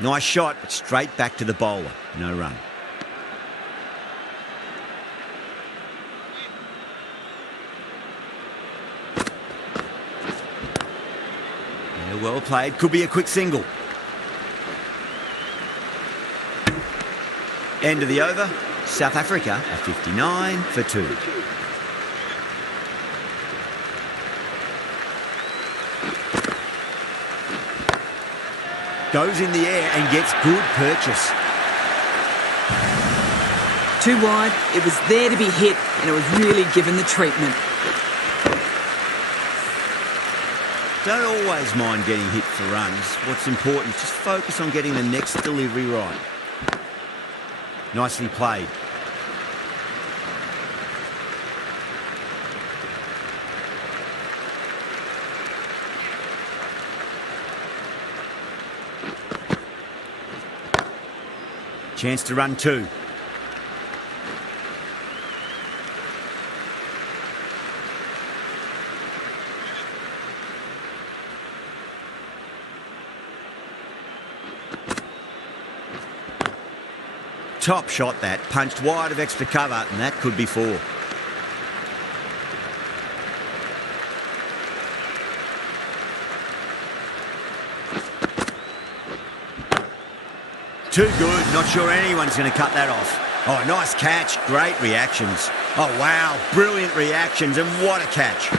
Nice shot, but straight back to the bowler. No run. Yeah, well played. Could be a quick single. End of the over. South Africa are 59 for 2. Goes in the air and gets good purchase. Too wide, it was there to be hit, and it was really given the treatment. Don't always mind getting hit for runs. What's important is just focus on getting the next delivery right. Nicely played. Chance to run 2. Top shot that, punched wide of extra cover, and that could be 4. Too good, not sure anyone's going to cut that off. Oh, nice catch, great reactions. Oh, wow, brilliant reactions, and what a catch.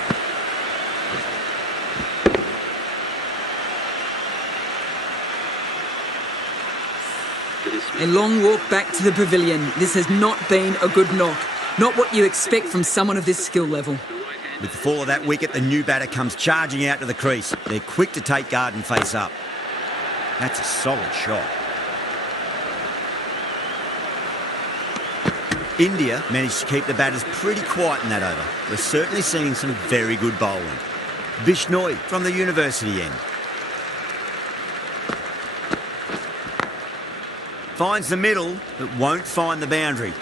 A long walk back to the pavilion. This has not been a good knock. Not what you expect from someone of this skill level. With the fall of that wicket, the new batter comes charging out to the crease. They're quick to take guard and face up. That's a solid shot. India managed to keep the batters pretty quiet in that over. We're certainly seeing some very good bowling. Bishnoi from the university end. Finds the middle, but won't find the boundary.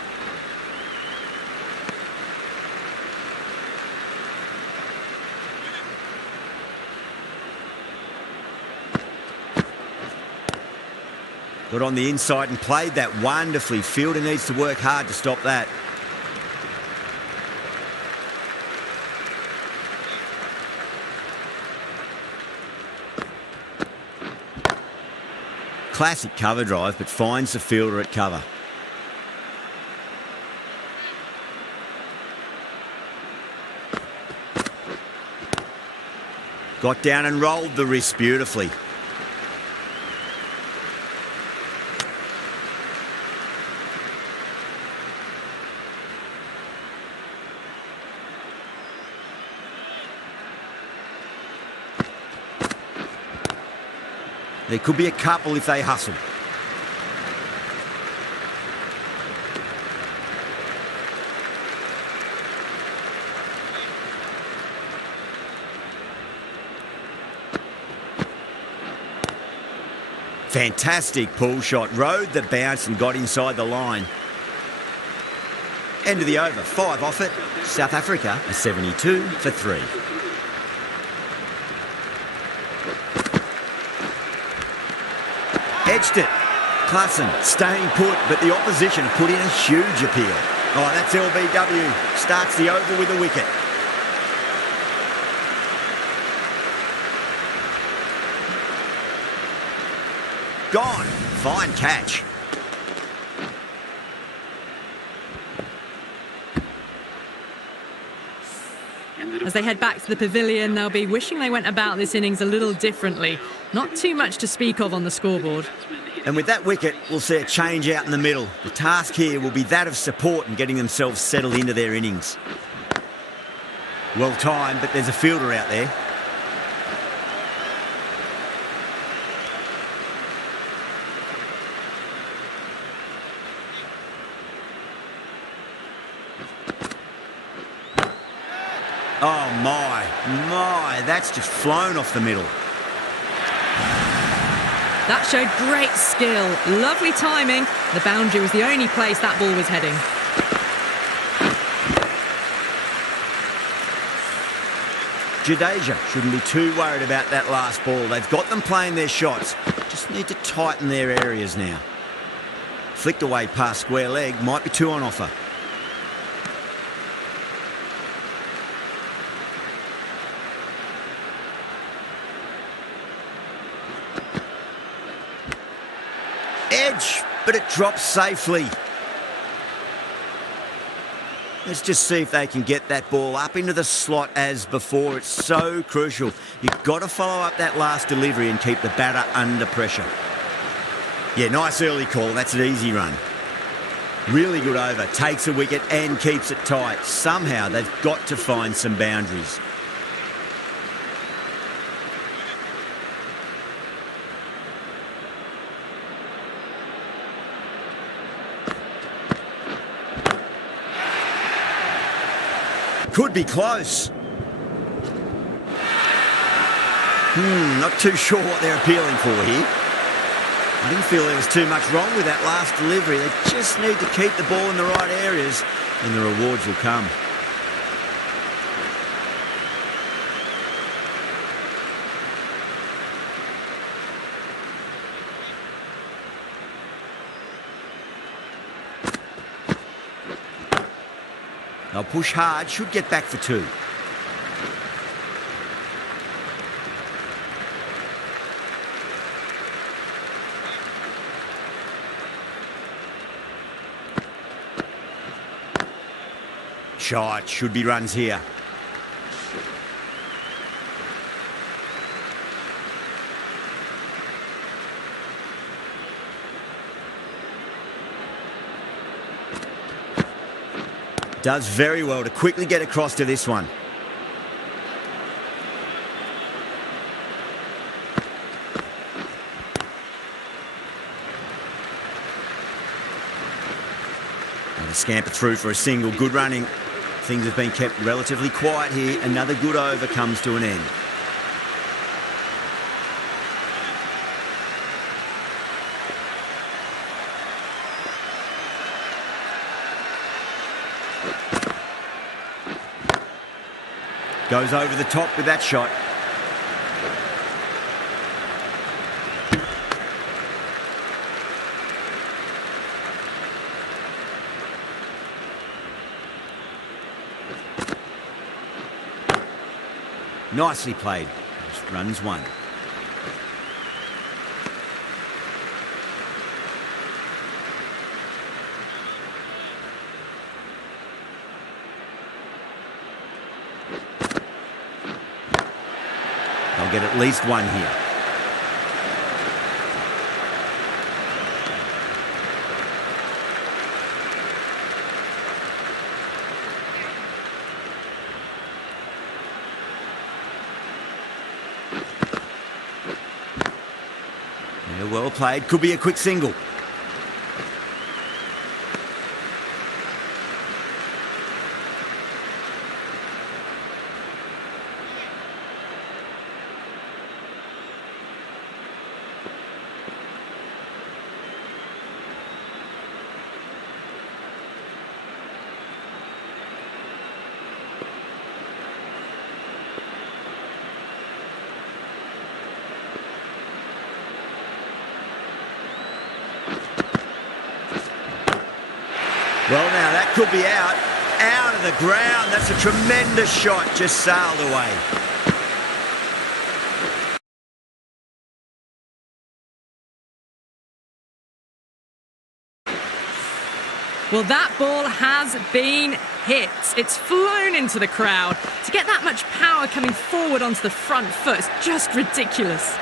Got on the inside and played that wonderfully. Fielder needs to work hard to stop that. classic cover drive, but finds the fielder at cover. Got down and rolled the wrist beautifully. There could be a couple if they hustle. Fantastic pull shot. Rode the bounce and got inside the line. End of the over. 5 off it. South Africa a 72 for 3. Edged it. Klaasen staying put, but the opposition put in a huge appeal. Oh, that's LBW. Starts the over with a wicket. Gone. Fine catch. As they head back to the pavilion, they'll be wishing they went about this innings a little differently. Not too much to speak of on the scoreboard. And with that wicket, we'll see a change out in the middle. The task here will be that of support and getting themselves settled into their innings. Well timed, but there's a fielder out there. Oh my, that's just flown off the middle. That showed great skill. Lovely timing. The boundary was the only place that ball was heading. Jadeja shouldn't be too worried about that last ball. They've got them playing their shots. Just need to tighten their areas now. Flicked away past square leg. Might be 2 on offer. Edge, but it drops safely. Let's just see if they can get that ball up into the slot as before. It's so crucial. You've got to follow up that last delivery and keep the batter under pressure. Yeah, nice early call. That's an easy run. Really good over. Takes a wicket and keeps it tight. Somehow they've got to find some boundaries. Could be close. Not too sure what they're appealing for here. I didn't feel there was too much wrong with that last delivery. They just need to keep the ball in the right areas and the rewards will come. They'll push hard, should get back for 2. Shot, should be runs here. Does very well to quickly get across to this one. And a scamper through for a single. Good running. Things have been kept relatively quiet here. Another good over comes to an end. Goes over the top with that shot. Nicely played. Just runs 1. They'll get at least one here. Yeah, well played. Could be a quick single. Well, now that could be out of the ground. That's a tremendous shot, just sailed away. Well, that ball has been hit. It's flown into the crowd. To get that much power coming forward onto the front foot is just ridiculous.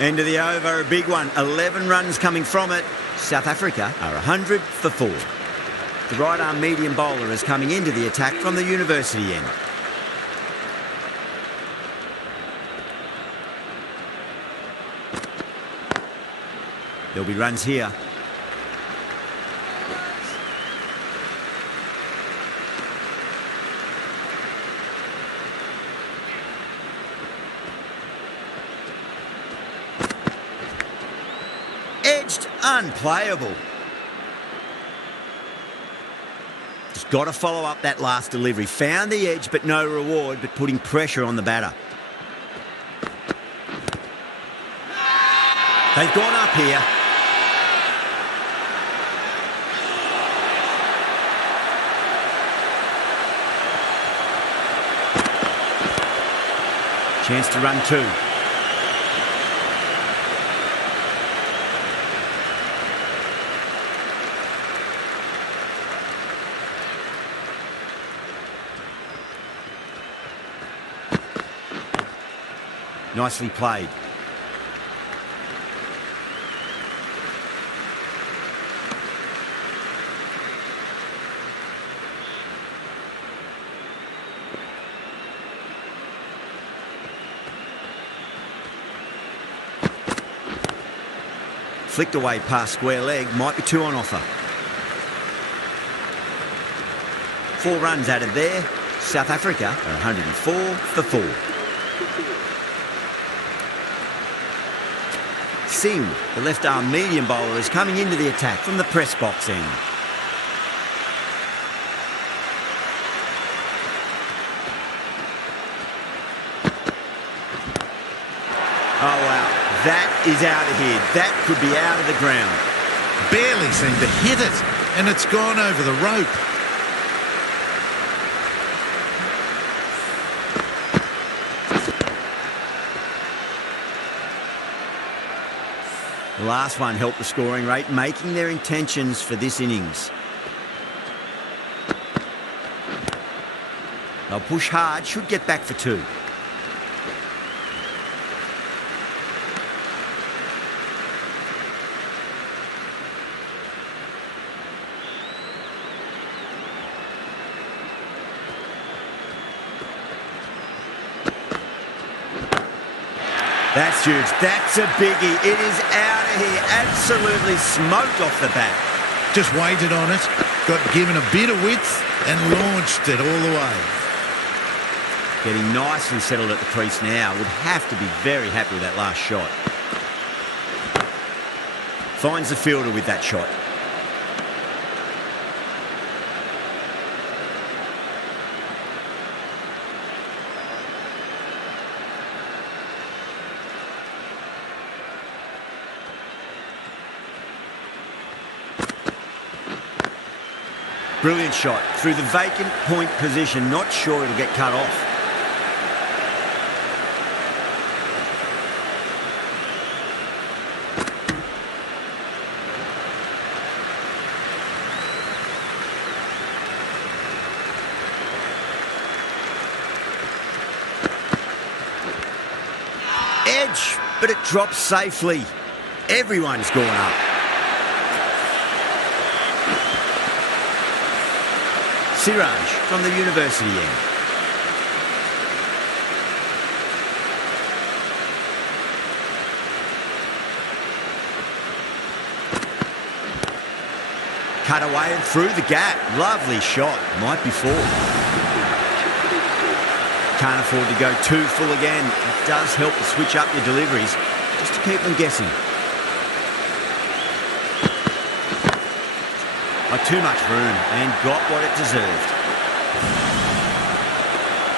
End of the over, a big one. 11 runs coming from it. South Africa are 100 for 4. The right-arm medium bowler is coming into the attack from the university end. There'll be runs here. Edged, unplayable. Just got to follow up that last delivery. Found the edge, but no reward, but putting pressure on the batter. They've gone up here. Chance to run 2. Nicely played. Flicked away past square leg, might be 2 on offer. 4 runs added there. South Africa are 104 for 4. Singh, the left-arm medium bowler, is coming into the attack from the press box end. Oh, wow. That is out of here. That could be out of the ground. Barely seemed to hit it, and it's gone over the rope. The last one helped the scoring rate, making their intentions for this innings. They'll push hard, should get back for 2. That's huge. That's a biggie. It is out of here. Absolutely smoked off the bat. Just waited on it, got given a bit of width and launched it all the way. Getting nicely settled at the crease now. Would have to be very happy with that last shot. Finds the fielder with that shot. Brilliant shot through the vacant point position. Not sure it'll get cut off. edge, but it drops safely. Everyone's gone up. Siraj from the university end. Cut away and through the gap. Lovely shot. Might be full. Can't afford to go too full again. It does help to switch up your deliveries, just to keep them guessing. Not too much room, and got what it deserved.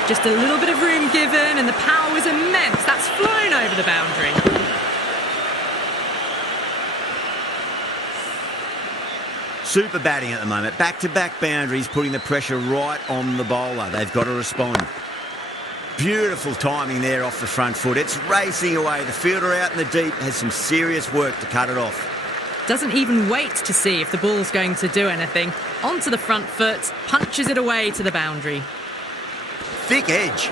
Just a little bit of room given, and the power was immense. That's flown over the boundary. Super batting at the moment. Back-to-back boundaries, putting the pressure right on the bowler. They've got to respond. Beautiful timing there off the front foot. It's racing away. The fielder out in the deep has some serious work to cut it off. Doesn't even wait to see if the ball's going to do anything. Onto the front foot, punches it away to the boundary. Thick edge.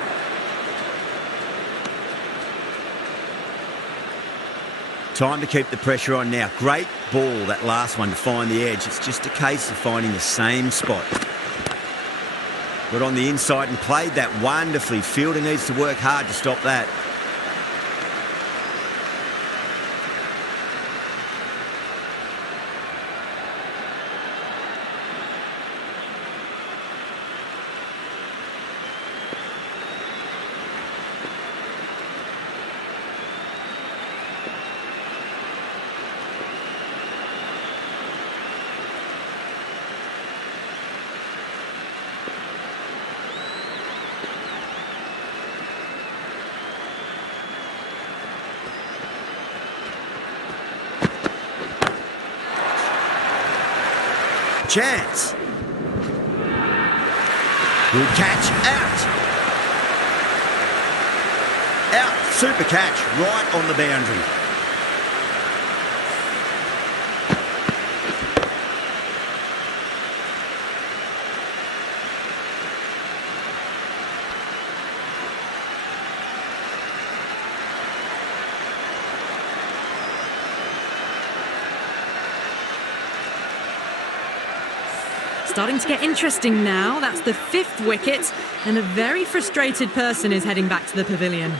Time to keep the pressure on now. Great ball, that last one, to find the edge. It's just a case of finding the same spot. Got on the inside and played that wonderfully. Fielder needs to work hard to stop that. Chance. Good catch. Out. Out. Super catch. Right on the boundary. Starting to get interesting now. That's the 5th wicket, and a very frustrated person is heading back to the pavilion.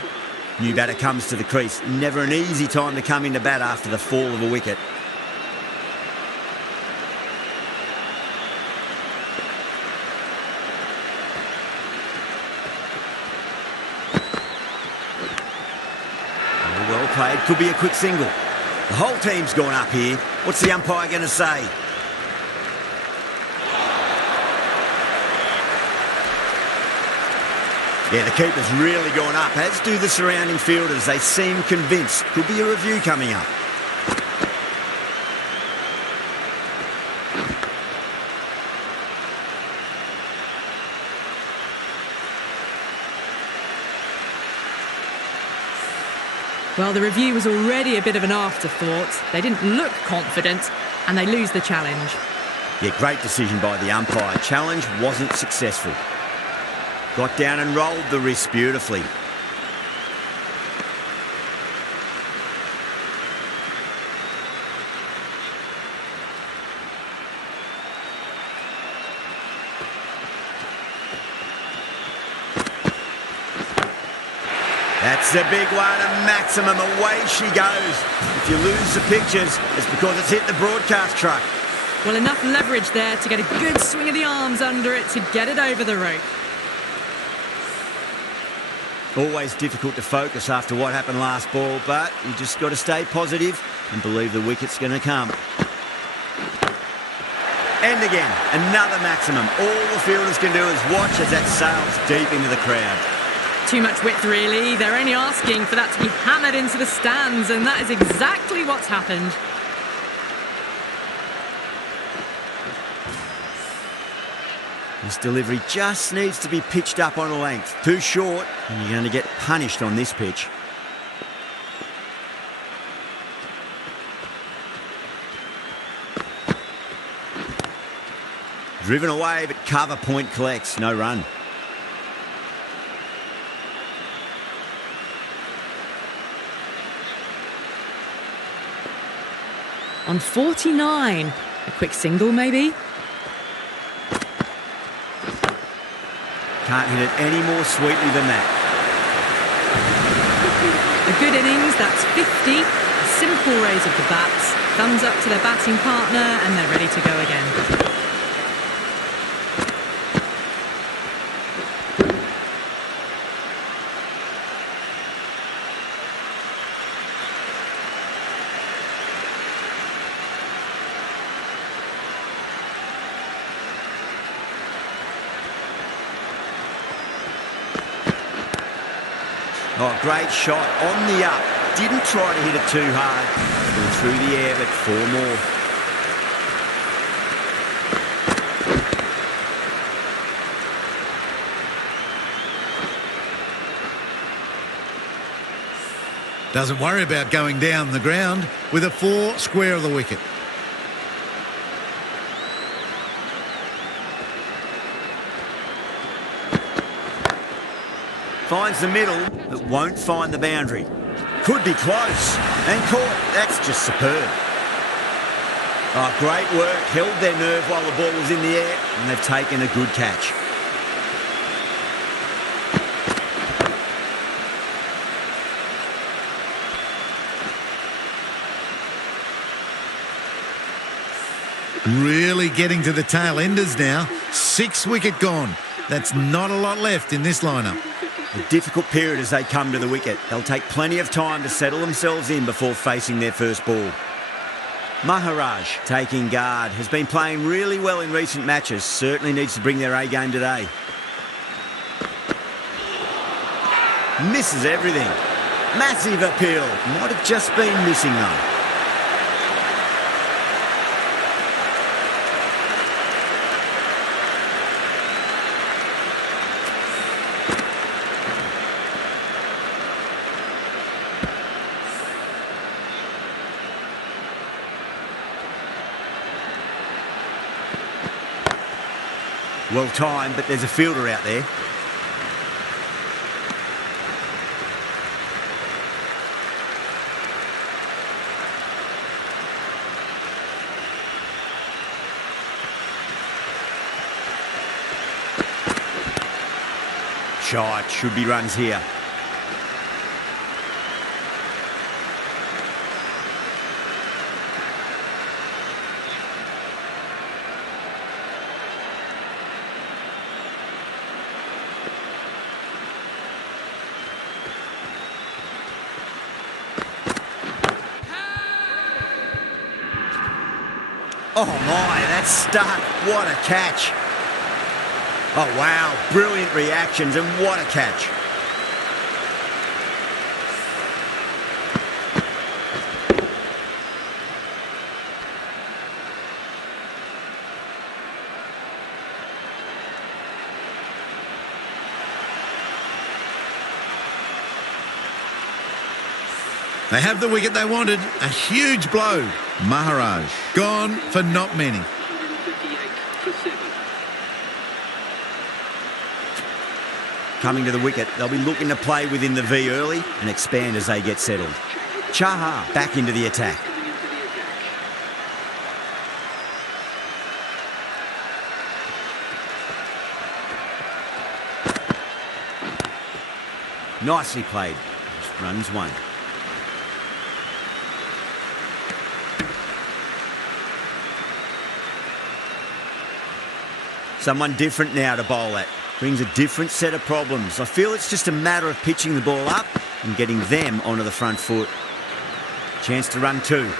New batter comes to the crease. Never an easy time to come into bat after the fall of a wicket. Well played. Could be a quick single. The whole team's gone up here. What's the umpire going to say? Yeah, the keeper's really gone up, as do the surrounding fielders. They seem convinced. Could be a review coming up. Well, the review was already a bit of an afterthought. They didn't look confident, and they lose the challenge. Yeah, great decision by the umpire. Challenge wasn't successful. Got down and rolled the wrist beautifully. That's the big one, a maximum. Away she goes. If you lose the pictures, it's because it's hit the broadcast truck. Well, enough leverage there to get a good swing of the arms under it to get it over the rope. Always difficult to focus after what happened last ball, but you just got to stay positive and believe the wicket's going to come. And again, another maximum. All the fielders can do is watch as that sails deep into the crowd. Too much width, really. They're only asking for that to be hammered into the stands, and that is exactly what's happened. This delivery just needs to be pitched up on a length. Too short, and you're going to get punished on this pitch. Driven away, but cover point collects. No run. on 49. A quick single, maybe? Can't hit it any more sweetly than that. A good innings, that's 50. A simple raise of the bats. Thumbs up to their batting partner, and they're ready to go again. Oh, great shot on the up. Didn't try to hit it too hard. Still through the air, but 4 more. Doesn't worry about going down the ground with a 4 square of the wicket. Finds the middle, but won't find the boundary. Could be close. And caught. That's just superb. Oh, great work. Held their nerve while the ball was in the air, and they've taken a good catch. Really getting to the tail enders now. 6 wicket gone. That's not a lot left in this lineup. A difficult period as they come to the wicket. They'll take plenty of time to settle themselves in before facing their first ball. Maharaj, taking guard, has been playing really well in recent matches. Certainly needs to bring their A game today. Misses everything. Massive appeal. Might have just been missing though. Well timed, but there's a fielder out there. Shot, should be runs here. Oh my, that's stuck. What a catch. Oh wow, brilliant reactions and what a catch. They have the wicket they wanted. A huge blow. Maharaj gone for not many. 158 for 7. Coming to the wicket, they'll be looking to play within the V early and expand as they get settled. Chaha back into the attack. Coming into the attack. Nicely played. Just runs one. Someone different now to bowl at. Brings a different set of problems. I feel it's just a matter of pitching the ball up and getting them onto the front foot. Chance to run 2.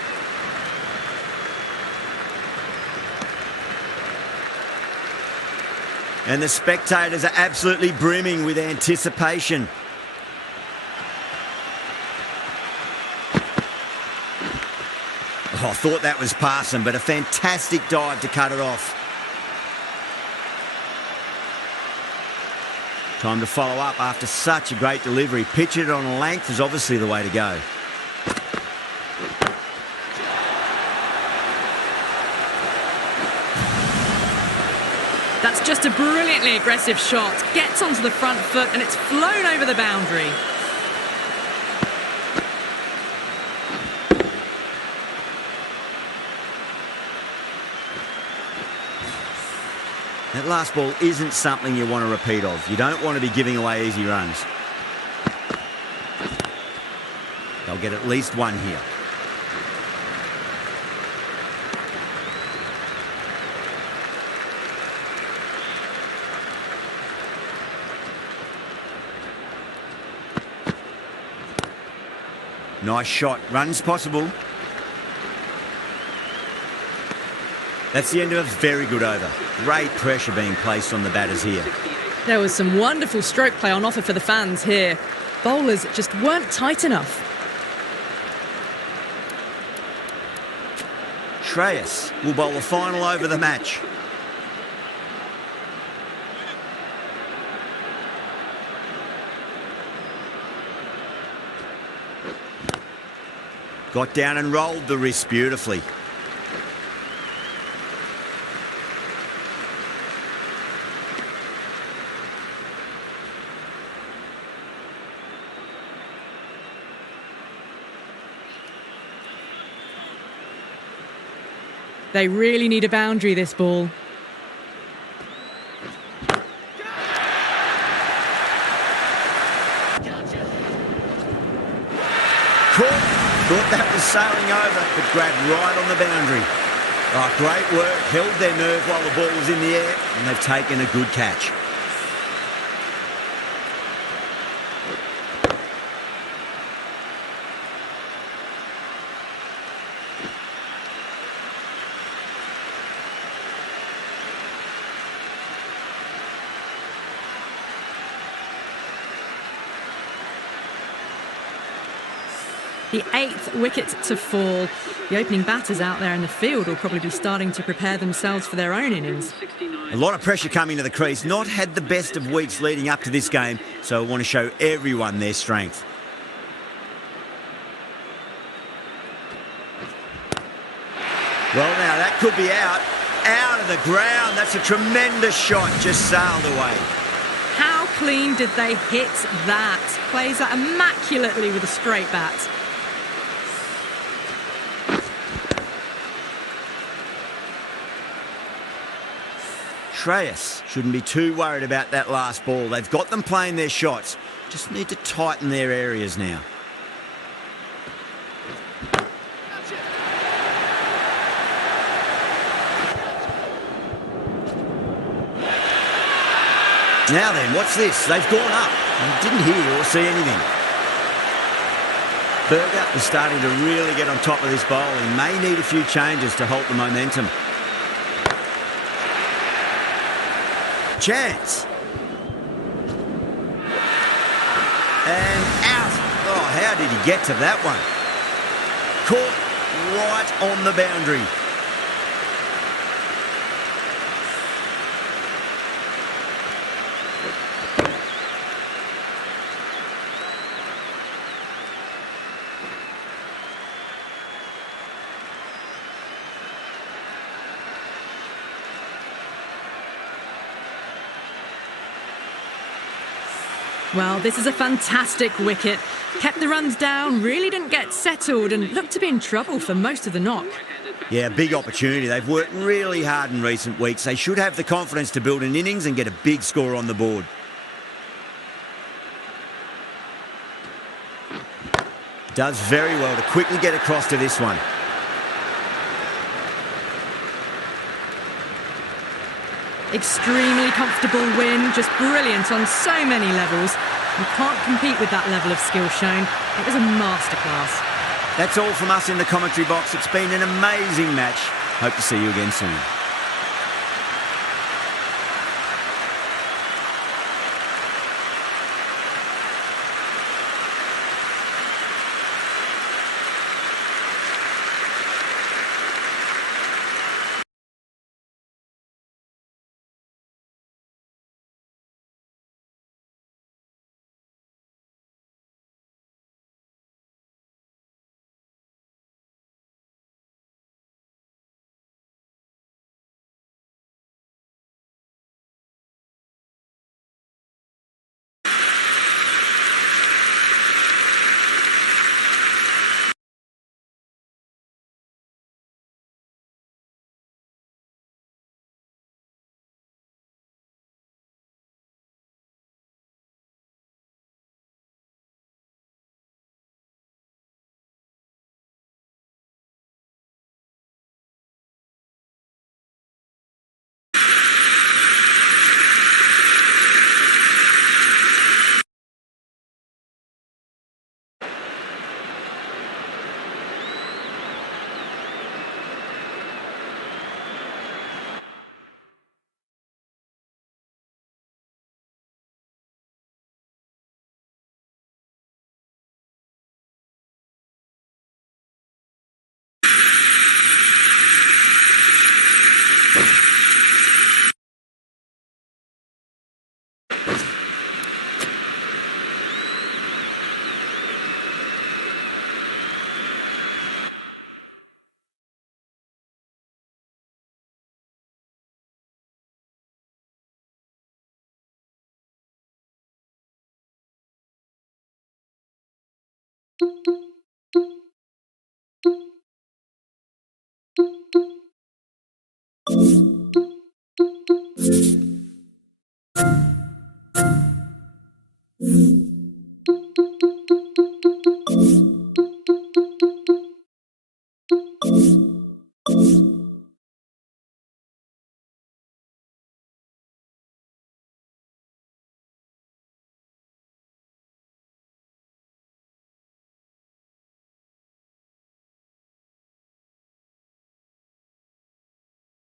And the spectators are absolutely brimming with anticipation. Oh, I thought that was passing, but a fantastic dive to cut it off. Time to follow up after such a great delivery. Pitch it on a length is obviously the way to go. That's just a brilliantly aggressive shot. Gets onto the front foot and it's flown over the boundary. That last ball isn't something you want to repeat of. You don't want to be giving away easy runs. They'll get at least one here. Nice shot. Runs possible. That's the end of a very good over. Great pressure being placed on the batters here. There was some wonderful stroke play on offer for the fans here. Bowlers just weren't tight enough. Shreyas will bowl the final over the match. Got down and rolled the wrist beautifully. They really need a boundary, this ball. Thought that was sailing over, but grabbed right on the boundary. Oh, great work. Held their nerve while the ball was in the air, and they've taken a good catch. The 8th wicket to fall. The opening batters out there in the field will probably be starting to prepare themselves for their own innings. A lot of pressure coming to the crease. Not had the best of weeks leading up to this game, so I want to show everyone their strength. Well, now that could be out. Out of the ground. That's a tremendous shot. Just sailed away. How clean did they hit that? Plays that immaculately with a straight bat. Shreyas shouldn't be too worried about that last ball. They've got them playing their shots. Just need to tighten their areas now. Now then, what's this? They've gone up. I didn't hear or see anything. Berger is starting to really get on top of this bowl. He may need a few changes to halt the momentum. Chance. And out. Oh, how did he get to that one? Caught right on the boundary. Well, this is a fantastic wicket. Kept the runs down, really didn't get settled and looked to be in trouble for most of the knock. Yeah, big opportunity. They've worked really hard in recent weeks. They should have the confidence to build an innings and get a big score on the board. Does very well to quickly get across to this one. Extremely comfortable win, just brilliant on so many levels. You can't compete with that level of skill shown. It was a masterclass. That's all from us in the commentary box. It's been an amazing match. Hope to see you again soon. you.